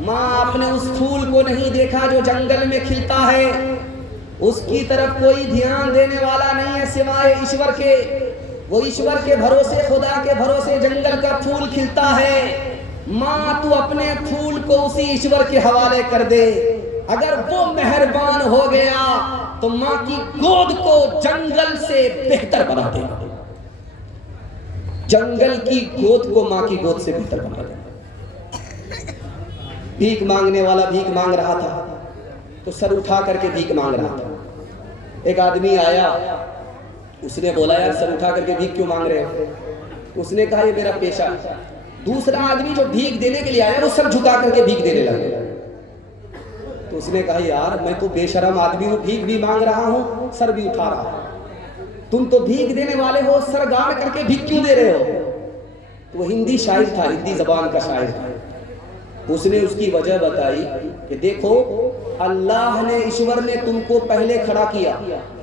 ماں آپ نے اس پھول کو نہیں دیکھا جو جنگل میں کھلتا ہے، اس کی طرف کوئی دھیان دینے والا نہیں ہے سوائے ایشور کے، وہ ایشور کے بھروسے، خدا کے بھروسے جنگل کا پھول کھلتا ہے۔ ماں تو اپنے پھول کو اسی ایشور کے حوالے کر دے، اگر وہ مہربان ہو گیا تو ماں کی گود کو جنگل سے بہتر بنا دے گا، جنگل کی گود کو ماں کی گود سے بہتر بنا دے گا۔ بھیک مانگنے والا بھیک مانگ رہا تھا تو سر اٹھا کر کے بھیک مانگ رہا تھا۔ ایک آدمی آیا، اس نے بولا یار سر اٹھا کر کے بھیک کیوں مانگ رہے ہو؟ اس نے کہا یہ میرا پیشہ ہے۔ دوسرا آدمی جو بھیک دینے کے لیے آیا وہ سر جھکا کر کے بھیک دینے لگا، تو اس نے کہا یار میں تو بے شرم آدمی ہوں، بھیک بھی مانگ رہا ہوں سر بھی اٹھا رہا ہوں، تم تو بھیک دینے والے ہو، سر گاڑ کر کے بھیک کیوں دے رہے ہو؟ تو وہ ہندی شاعر تھا، ہندی زبان کا شاعر تھا، اس نے اس کی وجہ بتائی کہ دیکھو اللہ نے، ایشور نے تم کو پہلے کھڑا کیا،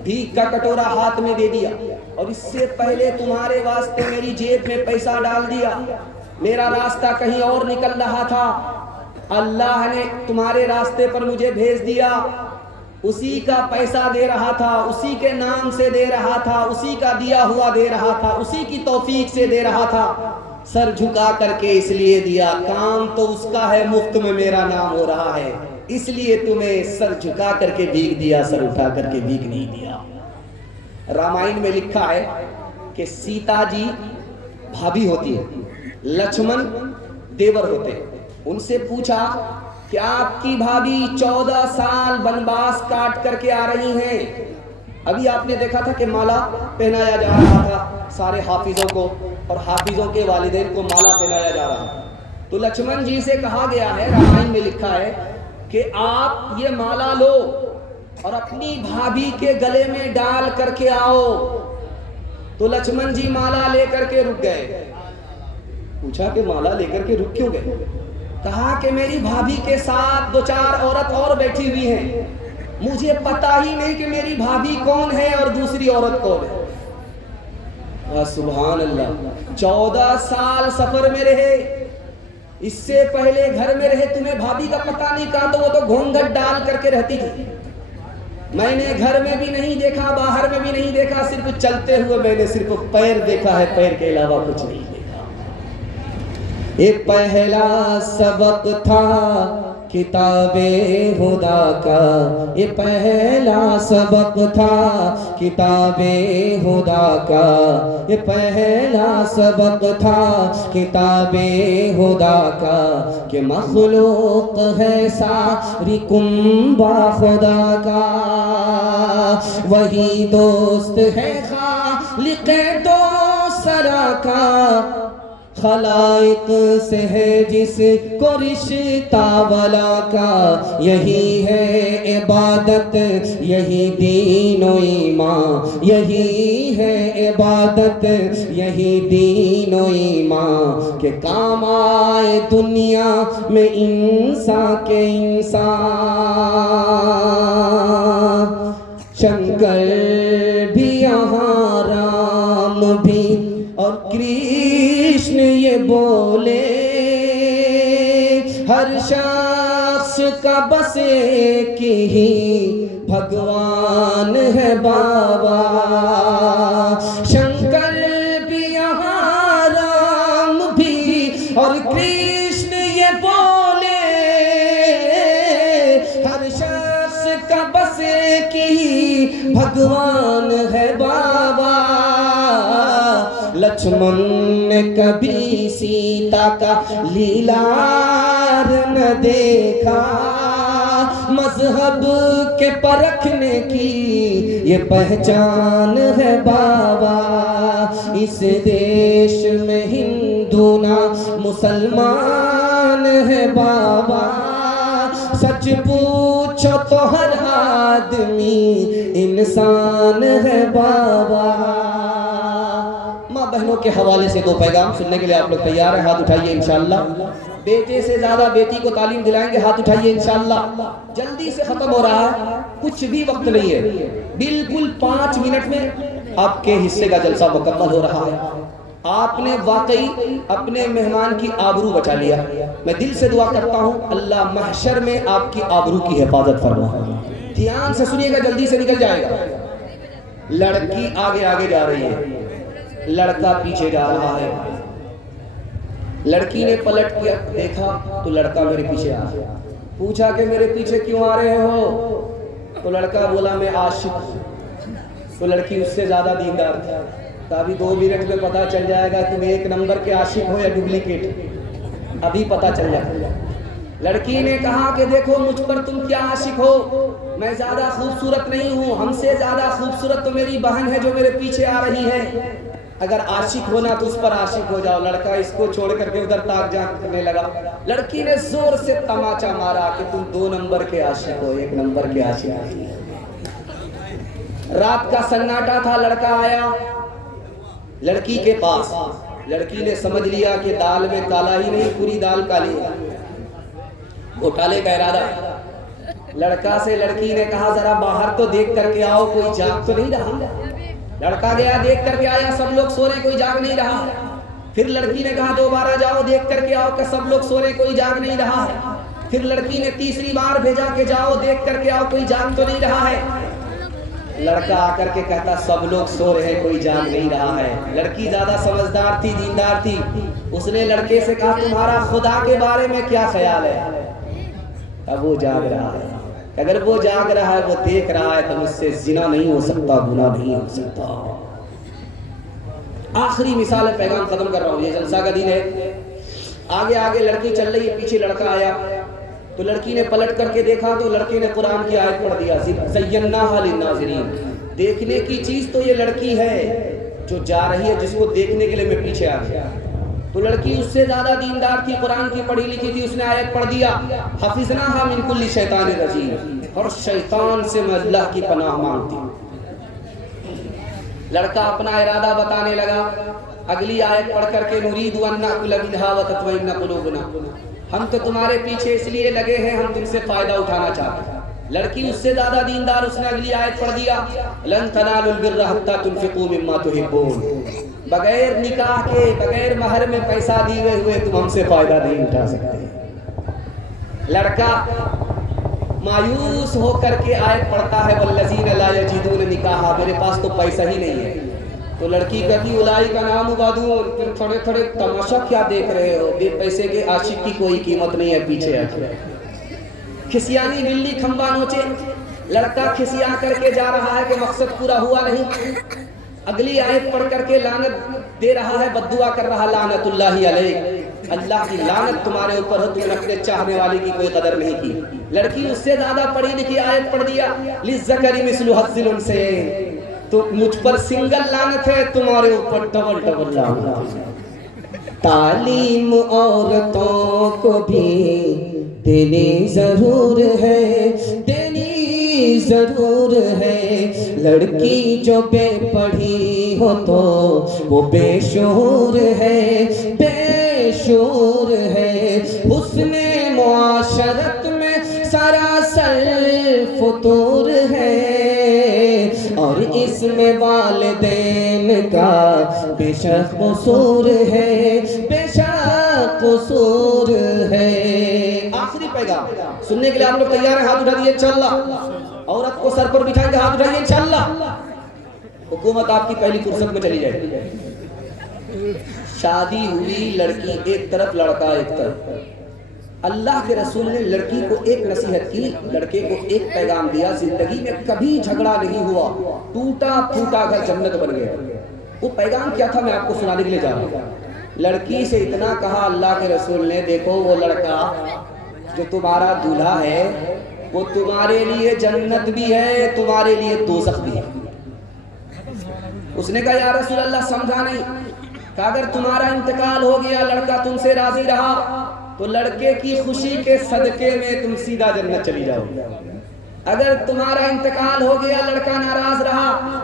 بھیک کا کٹورا ہاتھ میں دے دیا، اور اس سے پہلے تمہارے واسطے میری جیب میں پیسہ ڈال دیا، میرا راستہ کہیں اور نکل رہا تھا، اللہ نے تمہارے راستے پر مجھے بھیج دیا، اسی کا پیسہ دے رہا تھا، اسی کے نام سے دے رہا تھا، اسی کا دیا ہوا دے رہا تھا، اسی کی توفیق سے دے رہا تھا، سر جھکا کر کے اس لیے دیا، کام تو اس کا ہے، مفت میں میرا نام ہو رہا ہے، اس لیے تمہیں سر جھکا کر کے بھیک دیا، سر اٹھا کر کے بھیک نہیں دیا۔ رامائن میں لکھا ہے کہ سیتا جی بھابھی ہوتی ہے، لکشمن دیور ہوتے ہیں، ان سے پوچھا کہ آپ کی بھابھی 14 سال بنواس کاٹ کر کے آ رہی ہیں، ابھی آپ نے دیکھا تھا کہ مالا پہنایا جا رہا تھا سارے حافظوں کو، اور حافظوں کے والدین کو مالا پہنایا جا رہا ہے، تو لکشمن جی سے کہا گیا ہے، رامائن میں لکھا ہے کہ آپ یہ مالا لو اور اپنی بھابھی کے گلے میں ڈال کر کے آؤ۔ تو لکشمن جی مالا لے کر کے رک گئے، پوچھا کہ مالا لے کر کے رک کیوں گئے؟ کہا کہ میری بھابھی کے ساتھ 2-4 عورت اور بیٹھی ہوئی ہیں، مجھے پتا ہی نہیں کہ میری بھابھی کون ہے اور دوسری عورت کون ہے۔ سبحان اللہ، 14 سال سفر میں رہے، اس سے پہلے گھر میں رہے، تمہیں بھابھی کا پتہ نہیں، کہا تو وہ تو گھونگھٹ ڈال کر کے رہتی تھی، میں نے گھر میں بھی نہیں دیکھا، باہر میں بھی نہیں دیکھا، صرف چلتے ہوئے میں نے صرف پیر دیکھا ہے، پیر کے علاوہ کچھ نہیں دیکھا۔ یہ پہلا سبق تھا کتاب خدا کا، یہ پہلا سبق تھا کتاب خدا کا، یہ پہلا سبق تھا کتاب خدا کا، کہ مخلوق ہے ساری کنبہ خدا کا، وہی دوست ہے خالق دوسرا کا، خلائق سے ہے جس کو رشتہ ولا کا، یہی ہے عبادت یہی دین و ایمان، یہی ہے عبادت یہی دین و ایمان، کہ کام آئے دنیا میں انسان کے انسان۔ شنکر بھی یہاں، رام بھی اور کرشن یہ بولے، ہر شخص کا بس ایک ہی بھگوان ہے بابا۔ شنکر بھی یہاں، رام بھی اور کرشن یہ بولے، ہر شخص کا بس ایک ہی بھگوان ہے بابا۔ لکشمن نے کبھی سیتا کا لیلار نہ دیکھا، مذہب کے پرکھنے کی یہ پہچان ہے بابا، اس دیش میں ہندو نہ مسلمان ہے بابا، سچ پوچھو تو ہر آدمی انسان ہے بابا۔ ماں بہنوں کے حوالے سے دو پیغام سننے کے لیے آپ لوگ تیار ہیں؟ ہاتھ اٹھائیے انشاءاللہ۔ بیٹے سے زیادہ بیٹی کو تعلیم دلائیں گے، ہاتھ اٹھائیے انشاءاللہ۔ جلدی سے ختم ہو رہا ہے، کچھ بھی وقت نہیں ہے، بالکل 5 منٹ میں آپ کے حصے کا جلسہ مکمل ہو رہا ہے۔ آپ نے واقعی اپنے مہمان کی آبرو بچا لیا۔ میں دل سے دعا کرتا ہوں اللہ محشر میں آپ کی آبرو کی حفاظت فرمائے۔ دھیان سے سنیے گا، جلدی سے نکل جائے گا۔ لڑکی آگے آگے جا رہی ہے، لڑکا پیچھے جا رہا ہے۔ لڑکی نے پلٹ کیا، دیکھا تو لڑکا میرے پیچھے آ گیا۔ پوچھا کہ میرے پیچھے کیوں آ رہے ہو؟ تو لڑکا بولا میں عاشق ہوں۔ تو لڑکی اس سے زیادہ دیندار تھی، تو ابھی 2 منٹ میں پتہ چل جائے گا تم 1 نمبر کے عاشق ہو یا ڈپلیکیٹ، ابھی پتہ چل جائے گا۔ لڑکی نے کہا کہ دیکھو مجھ پر تم کیا عاشق ہو، میں زیادہ خوبصورت نہیں ہوں، ہم سے زیادہ خوبصورت تو میری بہن ہے جو میرے پیچھے آ رہی ہے، اگر عاشق ہونا تو اس پر عاشق ہو جاؤ۔ لڑکا اس کو چھوڑ کر کے ادھر تاک جھانک کرنے لگا۔ لڑکی نے زور سے تماچا مارا کہ تم 2 نمبر کے عاشق ہو، 1 نمبر کے عاشق ہو۔ رات کا سناٹا تھا، لڑکا آیا لڑکی کے پاس۔ لڑکی نے سمجھ لیا کہ دال میں کالا ہی نہیں، پوری دال کالی ہے، گھوٹالے کا ارادہ۔ لڑکا سے لڑکی نے کہا ذرا باہر تو دیکھ کر کے آؤ، کوئی جاگ تو نہیں رہا۔ لڑکا گیا، دیکھ کر کے آیا، سب لوگ سو رہے، کوئی جاگ نہیں رہا۔ پھر لڑکی نے کہا دوبارہ جاؤ، دیکھ کر کے آؤ کہ سب لوگ سو رہے، کوئی جاگ نہیں رہا ہے۔ پھر لڑکی نے تیسری بار بھیجا کہ جاؤ دیکھ کر کے آؤ، کوئی جاگ تو نہیں رہا ہے۔ لڑکا آ کر کے کہتا سب لوگ سو رہے ہیں، کوئی جاگ نہیں رہا ہے۔ لڑکی زیادہ سمجھدار تھی، دیندار تھی، اس نے لڑکے سے کہا تمہارا خدا کے بارے میں کیا خیال ہے؟ اب وہ جاگ رہا ہے، اگر وہ جاگ رہا ہے، وہ دیکھ رہا ہے تو مجھ سے زنا نہیں ہو سکتا، گناہ نہیں ہو سکتا۔ آخری مثال ہے، پیغام ختم کر رہا ہوں، یہ جلسہ کا دن ہے۔ آگے آگے لڑکی چل رہی ہے، پیچھے لڑکا آیا تو لڑکی نے پلٹ کر کے دیکھا تو لڑکے نے قرآن کی آیت پڑھ دیا، زیناھا للناظرین۔ دیکھنے کی چیز تو یہ لڑکی ہے جو جا رہی ہے، جس کو دیکھنے کے لیے میں پیچھے آ گیا۔ تو لڑکی اس سے زیادہ دیندار تھی، قرآن کی پڑھی لکھی تھی، اس نے آیت پڑھ دیا حفظناھا من کل شیطان رجیم، اور شیطان سے میں اللہ کی پناہ مانگتی ہوں۔ لڑکا اپنا ارادہ بتانے لگا، اگلی آیت پڑھ کر کے نرید ان ناکل منھا وتطمئن قلوبنا، ہم تو تمہارے پیچھے اس لیے لگے ہیں، ہم تم سے فائدہ اٹھانا چاہتے ہیں۔ لڑکی اس سے زیادہ دیندار، اس نے اگلی آیت پڑھ دیا لن تنالوا البر حتى تنفقوا مما تحبون، بغیر نکاح کے، بغیر مہر میں پیسہ دیے ہوئے تم ہم سے فائدہ نہیں اٹھا سکتے۔ لڑکا مایوس ہو کر کے آیت پڑھتا ہے والذین لا یجدون نکاحا، میرے پاس تو پیسہ ہی نہیں ہے۔ تو لڑکی کہتی اولئک نام عبادون، پھر تھوڑے تھوڑے تماشا کیا دیکھ رہے ہو، بے پیسے کے عاشق کی کوئی قیمت نہیں ہے، پیچھے آ کے کھسیانی بلی کھمبا نوچے۔ لڑکا کھسیا کر کے جا رہا ہے کہ مقصد پورا ہوا نہیں۔ اگلی آیت پڑھ کر کے لعنت دے رہا ہے، بددعا کر رہا لعنت اللہ علیک، اللہ کی لعنت تمہارے اوپر ہو، تم نے اپنے چاہنے والے کی کوئی قدر نہیں کی۔ لڑکی اس سے زیادہ پڑھی لکھی آیت پڑھ دیا للذکر مثل حظ الانثیین، تو مجھ پر سنگل لعنت ہے، تمہارے اوپر ڈبل ڈبل لعنت ہے۔ تعلیم عورتوں کو بھی دینی ضرور ہے، دینی ضرور ہے، لڑکی جو بے پڑھی ہو تو وہ بے شعور ہے، بے شعور ہے، حسن معاشرت میں سراسر فتور ہے، اور اس میں والدین کا بے شک قصور ہے، بے شک قصور ہے۔ آخری پیغام سننے کے لیے آپ لوگ تیار ہیں؟ ہاتھ اٹھا دیے انشاءاللہ۔ عورت کو سر پر بٹھائیں گے، ہاتھ اٹھائیے انشاءاللہ۔ حکومت آپ کی پہلی فرصت میں چلی جائے گی۔ شادی ہوئی، لڑکی ایک طرف، لڑکا ایک طرف۔ اللہ کے رسول نے لڑکی کو ایک نصیحت کی، لڑکے کو ایک پیغام دیا، زندگی میں کبھی جھگڑا نہیں ہوا، ٹوٹا پھوٹا گھر جنت بن گیا۔ وہ پیغام کیا تھا میں آپ کو سنانے کے لیے جا رہا ہوں۔ لڑکی سے اتنا کہا اللہ کے رسول نے، دیکھو وہ لڑکا جو تمہارا دولہا ہے وہ تمہارے لیے جنت بھی ہے، تمہارے لیے دوزخ بھی ہے۔ اس نے کہا یا رسول اللہ سمجھا نہیں، کہ اگر تمہارا انتقال ہو گیا، لڑکا تم سے راضی رہا، تو لڑکے کی خوشی کے صدقے میں تم سیدھا جنت چلی جاؤ گے۔ اگر تمہارا انتقال ہو گیا، لڑکا ناراض رہا،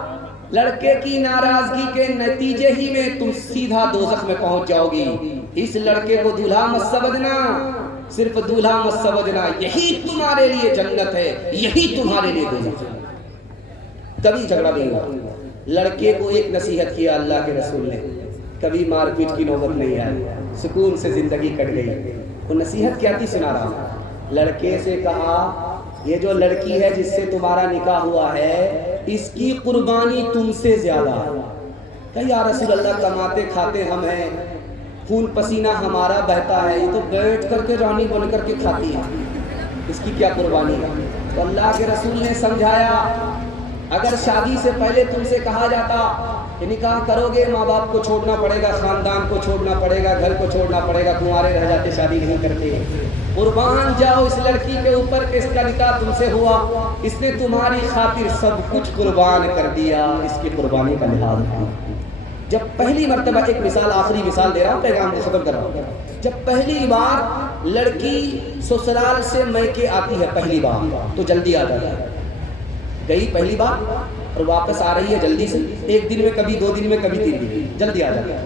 لڑکے کی ناراضگی کے نتیجے ہی میں تم سیدھا دوزخ میں پہنچ جاؤ گی۔ اس لڑکے کو دولہا مت سمجھنا، صرف دولہا مت سمجھنا، یہی تمہارے لیے جنت ہے، یہی تمہارے لیے دوزخ ہے۔ کبھی جھگڑا نہیں ہوا۔ لڑکے کو ایک نصیحت کیا اللہ کے رسول نے، کبھی مار پیٹ کی نوبت نہیں آئی، سکون سے زندگی کٹ گئی۔ وہ نصیحت کیا تھی سنا رہا ہوں۔ لڑکے سے کہا یہ جو لڑکی ہے جس سے تمہارا نکاح ہوا ہے، اس کی قربانی تم سے زیادہ ہے۔ کہ یا رسول اللہ کماتے کھاتے ہم ہیں، خون پسینہ ہمارا بہتا ہے، یہ تو بیٹھ کر کے رانی بن کر کے کھاتی ہے، اس کی کیا قربانی ہے؟ تو اللہ کے رسول نے سمجھایا اگر شادی سے پہلے تم سے کہا جاتا کہ نکاح کرو گے، ماں باپ کو چھوڑنا پڑے گا، خاندان کو چھوڑنا پڑے گا، گھر کو چھوڑنا پڑے گا، کنوارے رہ جاتے، شادی نہیں کرتے، قربان جاؤ اس لڑکی کے اوپر کہ اس کا نکاح تم سے ہوا، اس نے تمہاری خاطر سب کچھ قربان کر دیا، اس کی قربانی کا لحاظ کیا۔ جب پہلی مرتبہ، ایک مثال، آخری مثال دے رہا ہوں، پیغام کو ختم کر رہا ہوں، جب پہلی بار لڑکی سسرال سے میکے آتی ہے، پہلی بار تو جلدی آ جاتی ہے، گئی پہلی بار اور واپس آ رہی ہے جلدی سے، ایک دن میں کبھی 2 دن میں کبھی 3 دن میں، جلدی آ جاتی ہے،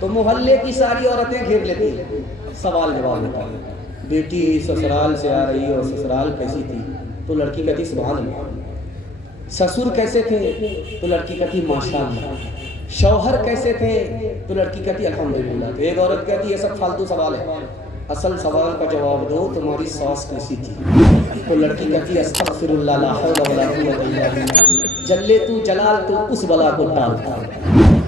تو محلے کی ساری عورتیں گھیر لیتی ہیں، سوال جواب ہوتا ہے، بیٹی سسرال سے آ رہی ہے اور سسرال کیسی تھی؟ تو لڑکی کہتی سبحان اللہ۔ سسر کیسے تھے؟ تو لڑکی کہتی ماشاء اللہ۔ شوہر کیسے تھے؟ تو لڑکی کہتی الحمدللہ۔ تو ایک عورت کہتی یہ سب فالتو سوال ہے، اصل سوال کا جواب دو، تمہاری ساس کیسی تھی؟ تو لڑکی کہتی استغفر اللہ لا حول ولا قوت الا باللہ، جلے تو جلال تو اس بلا کو ٹالتا۔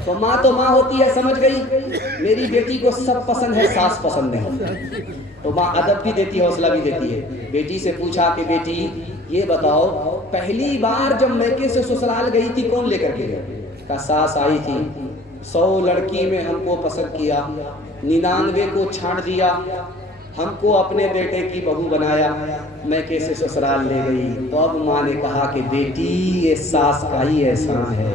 تو ماں ہوتی ہے، سمجھ گئی میری بیٹی کو سب پسند ہے، ساس پسند نہیں، تو ماں ادب بھی دیتی ہے، حوصلہ بھی دیتی ہے۔ بیٹی سے پوچھا کہ بیٹی یہ بتاؤ پہلی بار جب میکے سے سسرال گئی تھی کون لے کر کے گئے؟ کہا ساس آئی تھی، 100 لڑکی میں ہم کو پسند کیا، 99 کو چھاڑ دیا، ہم کو اپنے بیٹے کی بہو بنایا، میکے سے سسرال لے گئی۔ تو اب ماں نے کہا کہ بیٹی یہ ساس کا ہی احسان ہے،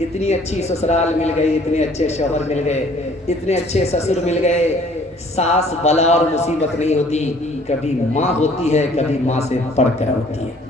اتنی اچھی سسرال مل گئی، اتنے اچھے شوہر مل گئے، اتنے اچھے سسر مل گئے، ساس بلا اور مصیبت نہیں ہوتی، کبھی ماں ہوتی ہے، کبھی ماں سے پڑھ کر ہوتی ہے۔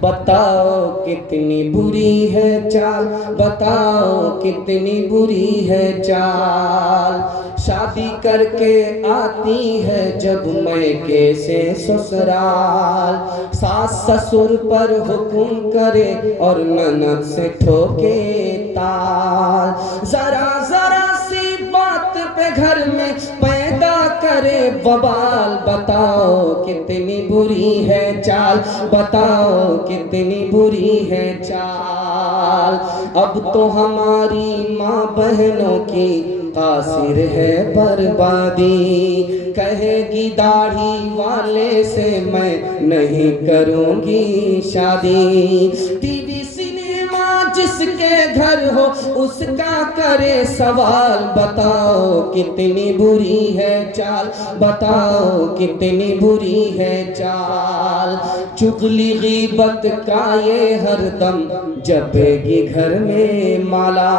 بتاؤ کتنی بری ہے چال، بتاؤ کتنی بری ہے چال، شادی کر کے آتی ہے جب میکے سے سسرال، ساس سسر پر حکم کرے اور نند سے ٹھوکے تال، ذرا ذرا سی بات پہ گھر میں پیدا کرے وبال، بتاؤ کتنی بری ہے چال، بتاؤ کتنی بری ہے چال، اب تو ہماری ماں بہنوں کی قاصر ہے بربادی، کہے گی داڑھی والے سے میں نہیں کروں گی شادی، ٹی وی سنیما جس کے گھر ہو اس کا کرے سوال، بتاؤ کتنی بری ہے چال، بتاؤ کتنی بری ہے چال، چغلی غیبت کا یہ ہر دم جپے گی گھر میں مالا،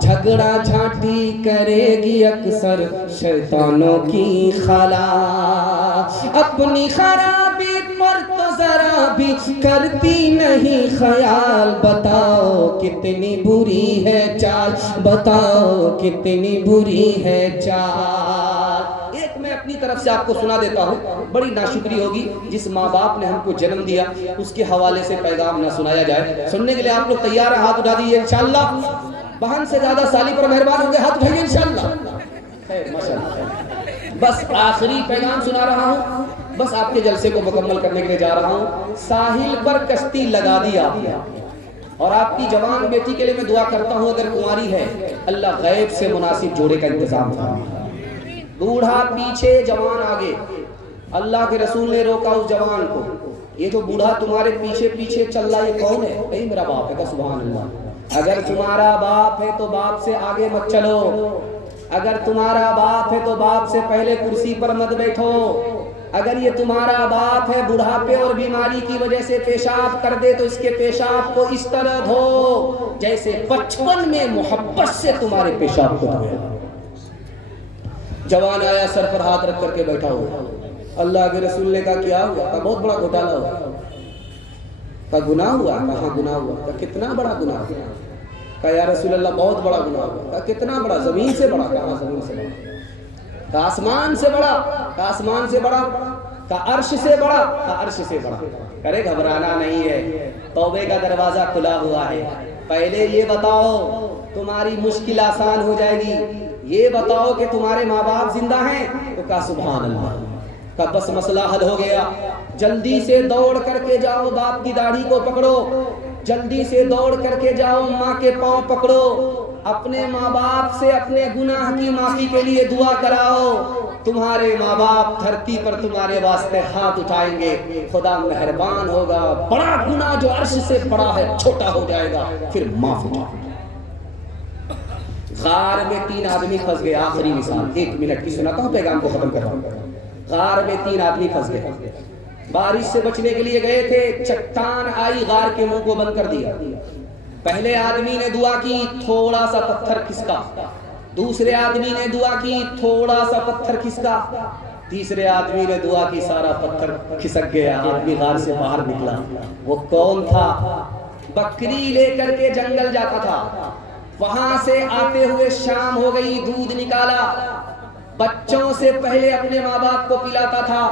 جھگڑا جھاٹی کرے گی اکثر شیطانوں کی خالہ، اپنی خرابی پر تو ذرا بھی کرتی نہیں خیال، بتاؤ کتنی بری ہے چال، بتاؤ کتنی بری ہے چال۔ ایک میں اپنی طرف سے آپ کو سنا دیتا ہوں، بڑی ناشکری ہوگی جس ماں باپ نے ہم کو جنم دیا اس کے حوالے سے پیغام نہ سنایا جائے۔ سننے کے لیے آپ لوگ تیار ہیں؟ ہاتھ اٹھا دیجیے انشاءاللہ۔ بہن سے زیادہ سالی پر مہربان ہوں گے، ہاتھ اٹھائیے انشاءاللہ۔ خیر ماشاءاللہ۔ بس آخری پیغام سنا رہا ہوں، بس آپ کے جلسے کو مکمل کرنے کے لیے جا رہا ہوں۔ ساحل پر کشتی لگا دی آپ نے، اور آپ کی جوان بیٹی کے لیے میں دعا کرتا ہوں اگر کنواری ہے اللہ غیب سے مناسب جوڑے کا انتظام فرمائے، بوڑھا پیچھے جوان آگے۔ اللہ کے رسول نے روکا اس جوان کو، یہ جو بوڑھا تمہارے پیچھے پیچھے چل رہا یہ کون ہے؟ کہیں میرا باپ ہے، کہ سبحان اللہ۔ اگر تمہارا باپ ہے تو باپ سے آگے مت چلو، اگر تمہارا باپ ہے تو باپ سے پہلے کرسی پر مت بیٹھو، اگر یہ تمہارا باپ ہے بڑھاپے اور بیماری کی وجہ سے پیشاب کر دے تو اس کے پیشاب کو اس طرح دھو جیسے بچپن میں محبت سے تمہارے پیشاب کو دھویا۔ جوان آیا سر پر ہاتھ رکھ کر کے بیٹھا ہوا، اللہ کے رسول نے کہا کیا ہوا؟ کہا بہت بڑا گھوٹالا ہوا۔ کہا گناہ ہوا؟ کہا گناہ ہوا۔ کہا کتنا بڑا گناہ ہوا؟ کہا یا رسول اللہ بہت بڑا گناہ ہوا۔ کہا کتنا بڑا؟ زمین سے بڑا؟ کہا زمین سے بڑا۔ کہا آسمان سے بڑا؟ کہا آسمان سے بڑا۔ کہا عرش سے بڑا؟ کہا عرش سے بڑا۔ کرے گھبرانا نہیں ہے، توبے کا دروازہ کھلا ہوا ہے۔ پہلے یہ بتاؤ تمہاری مشکل آسان ہو جائے گی، یہ بتاؤ کہ تمہارے ماں باپ زندہ ہیں؟ تو کہا سبحان اللہ۔ کہا بس مسئلہ حل ہو گیا، جلدی سے دوڑ کر کے جاؤ باپ کی داڑھی کو پکڑو، جلدی سے دوڑ کر کے جاؤ ماں کے پاؤں پکڑو، اپنے ماں باپ سے اپنے گناہ کی معافی کے لیے دعا کراؤ۔ تمہارے ماں باپ دھرتی پر تمہارے واسطے ہاتھ اٹھائیں گے، خدا مہربان ہوگا، بڑا گناہ جو عرش سے بڑا ہے چھوٹا ہو جائے گا، پھر معاف ہو جائے گا۔ غار میں 3 آدمی پھنس گئے، آخری مثال 1 منٹ کی سناتا ہوں، پیغام کو ختم کر رہا ہوں۔ غار میں 3 آدمی پھنس گئے، بارش سے بچنے کے لیے گئے تھے، چٹان آئی غار کے منہ کو بند کر دیا۔ پہلے آدمی نے دعا کی، تھوڑا سا پتھر کھسکا، دوسرے آدمی نے دعا کی، تھوڑا سا پتھر کھسکا، تیسرے آدمی نے دعا کی، سارا پتھر کھسک گیا، آدمی غار سے باہر نکلا۔ وہ کون تھا؟ بکری لے کر کے جنگل جاتا تھا، وہاں سے آتے ہوئے شام ہو گئی، دودھ نکالا، بچوں سے پہلے اپنے ماں باپ کو پلاتا تھا،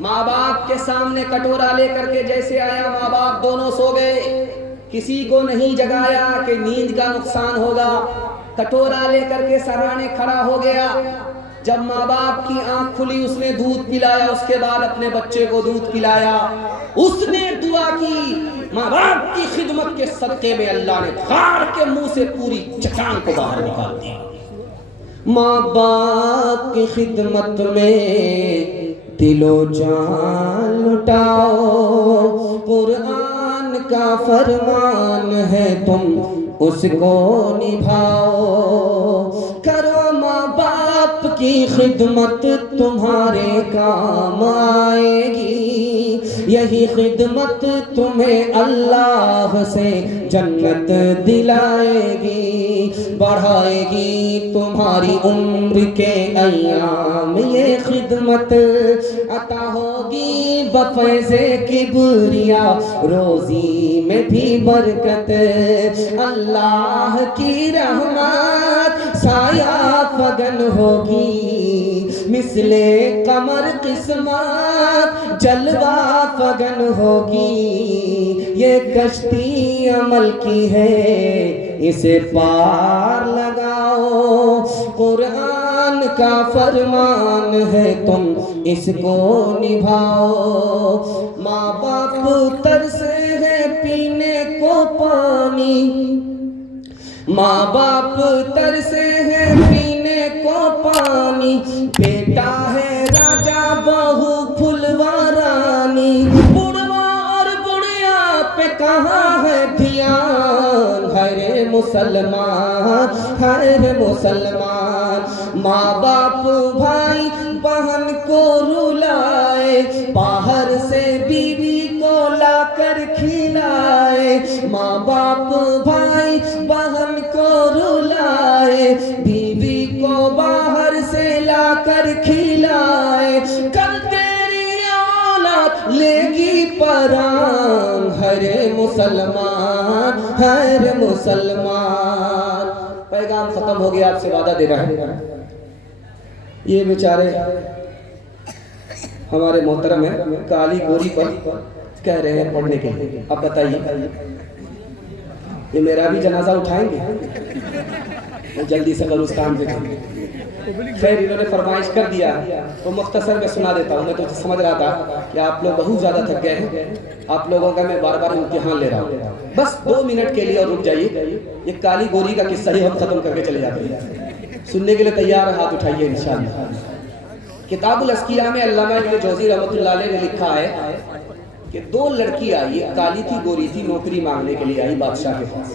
ماں باپ کے سامنے کٹورا لے کر کے جیسے آیا ماں باپ دونوں سو گئے، کسی کو نہیں جگایا کہ نیند کا نقصان ہوگا، کٹورا لے کر کے سرانے کھڑا ہو گیا۔ جب ماں باپ کی آنکھ کھلی اس نے دودھ پلایا، اس کے بعد اپنے بچے کو دودھ پلایا، اس نے دعا کی، ماں باپ کی خدمت کے صدقے میں اللہ نے غار کے منہ سے پوری چٹان کو باہر نکال دیا۔ ماں باپ کی خدمت میں دل و جان لٹاؤ، قرآن کا فرمان ہے تم اس کو نبھاؤ، کرو ماں باپ کی خدمت تمہارے کام آئے گی، یہی خدمت تمہیں اللہ سے جنت دلائے گی، بڑھائے گی تمہاری عمر کے ایام، یہ خدمت عطا ہوگی بفیض کبریا، روزی میں بھی برکت، اللہ کی رحمت سایہ فگن ہوگی، مثل قمر قسمت جلوہ فگن ہوگی، یہ کشتی عمل کی ہے اسے پار لگاؤ، قرآن کا فرمان ہے تم اس کو نبھاؤ، ماں باپ ترسے ہیں پینے کو پانی، ماں باپ ترسے ہیں پینے کو پانی، بیٹا ہے راجا بہو پھلوارانی، بڑھوا اور بڑھیا پہ کہاں ہے دھیان، ہر مسلمان ہر مسلمان، ماں باپ بھائی بہن کو رلائے، باہر سے بیوی کو لا کر کھلائے، ماں باپ بھائی بہن کو رلائے، بیوی کو باہر سے لا کر کھلائے، کل تیری اولاد لے گی پران، ہر مسلمان ہر مسلمان۔ پیغام ختم ہو گیا، آپ سے وعدہ دے رہا ہے، یہ بیچارے ہمارے محترم ہیں کالی گوری پر کہہ رہے ہیں پڑھنے کے لیے، اب بتائیے یہ میرا بھی جنازہ اٹھائیں گے؟ جلدی سے قبرستان دیکھیں۔ خیر انہوں نے فرمائش کر دیا تو مختصر میں سنا دیتا ہوں، میں تو سمجھ رہا تھا کہ آپ لوگ بہت زیادہ تھک گئے ہیں، آپ لوگوں کا میں بار بار امتحان لے رہا ہوں، بس 2 منٹ کے لیے اور رک جائیے، یہ کالی گوری کا قصہ ہی ہم ختم کر کے چلے جاتے ہیں، سننے کے لیے تیار ہاتھ اٹھائیے انشاءاللہ۔ کتاب الاسقیاء میں علامہ ابن جوزی رحمۃ اللہ علیہ نے لکھا ہے کہ 2 لڑکی آئی، ایک کالی تھی گوری تھی، نوکری مانگنے کے لیے آئی بادشاہ کے پاس۔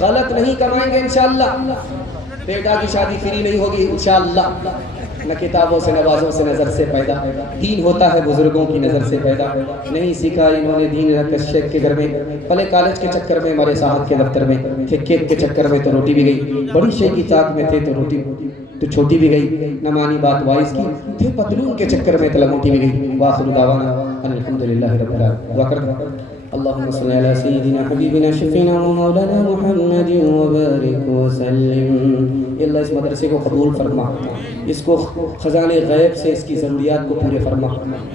غلط نہیں کمائیں گے انشاءاللہ، بیٹا کی شادی فری نہیں ہوگی انشاءاللہ، نہ کتابوں سے نوازوں سے نظر سے پیدا، دین ہوتا ہے بزرگوں کی نظر سے پیدا، نہیں سیکھا انہوں نے دین نہ شیخ کے گھر میں، پہلے کالج کے چکر میں، مرے صاحب کے دفتر میں تھے، کیک کے چکر میں تو روٹی بھی گئی، بڑی شیخ کی چاک میں تھے تو روٹی تو چھوٹی بھی گئی، نہ مانی بات وائس کی، تھے پتلون کے چکر میں تو لنگوٹی بھی گئی، وآخر دعوانا ان الحمدللہ رب العالمین۔ دعا کر اللهم صل على سيدنا حبيبنا شفينا ومولانا محمد وبارك وسلم۔ اللہ اس مدرسے کو قبول فرما، اس کو خزانے غیب سے اس کی ضروریات کو پورے فرما،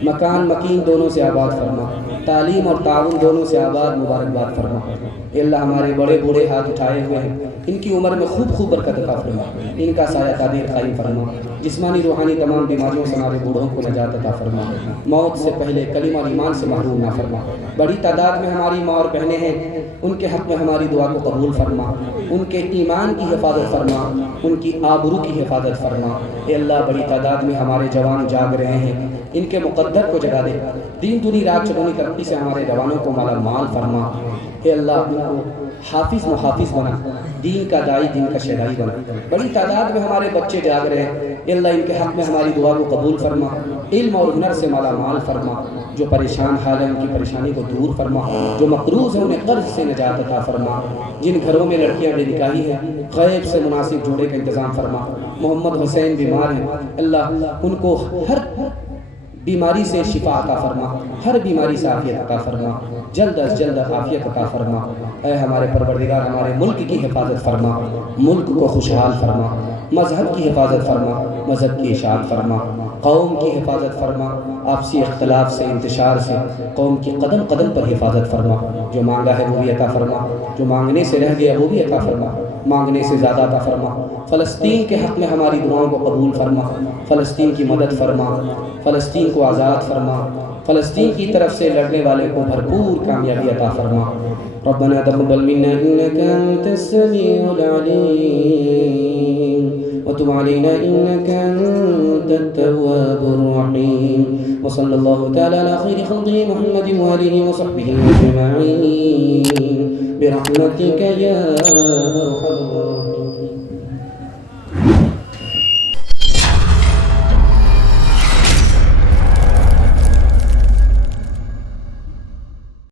مکان مکین دونوں سے آباد فرما، تعلیم اور تعاون دونوں سے آباد مبارکباد فرما۔ اے اللہ ہمارے بڑے بوڑھے ہاتھ اٹھائے ہوئے ہیں، ان کی عمر میں خوب خوب برکت عطا فرما، ان کا سایہ قادر قائم فرما، جسمانی روحانی تمام بیماریوں سے ہمارے بوڑھوں کو نجات عطا فرما، موت سے پہلے کلمہ اور ایمان سے محروم نہ فرما۔ بڑی تعداد میں ہماری ماں اور بہنیں ہیں، ان کے حق میں ہماری دعا کو قبول فرما، ان کے ایمان کی حفاظت فرما، ان کی آبرو کی حفاظت فرما۔ اے اللہ بڑی تعداد میں ہمارے جوان جاگ رہے ہیں، ان کے مقدر کو جگا دے، دین دنی رات چلونی ترقی سے ہمارے جوانوں کو مالا مال فرما۔ اے اللہ ان کو حافظ محافظ بنا، دین کا دائی دین کا شہدائی بنا۔ بڑی تعداد میں ہمارے بچے جاگ رہے ہیں، اے اللہ ان کے حق میں ہماری دعا کو قبول فرما، علم اور ہنر سے مالا مال فرما، جو پریشان حال ہیں ان کی پریشانی کو دور فرما، جو مقروض ہیں انہیں قرض سے نجات عطا فرما، جن گھروں میں لڑکیاں بے نکاحی ہیں غیب سے مناسب جوڑے کا انتظام فرما۔ محمد حسین بیمار ہیں، اللہ ان کو ہر بیماری سے شفا عطا فرما، ہر بیماری سے عافیت عطا فرما، جلد از جلد عافیت عطا فرما۔ اے ہمارے پروردگار ہمارے ملک کی حفاظت فرما، ملک کو خوشحال فرما، مذہب کی حفاظت فرما، مذہب کی اشاعت فرما، قوم کی حفاظت فرما، آپسی اختلاف سے انتشار سے قوم کی قدم قدم پر حفاظت فرما، جو مانگا ہے وہ بھی عطا فرما، جو مانگنے سے رہ گیا وہ بھی عطا فرما، مانگنے سے زیادہ عطا فرما۔ فلسطین کے حق میں ہماری دعاؤں کو قبول فرما، فلسطین کی مدد فرما، فلسطین کو آزاد فرما، فلسطین کی طرف سے لڑنے والے کو بھرپور کامیابی عطا فرما۔ ربنا تقبل منا انك انت السميع العليم وتب علينا انك انت التواب الرحيم، وصلى الله تعالى على خير خلقه محمد وآله وصحبه اجمعين برحمتك يا ارحم الراحمين۔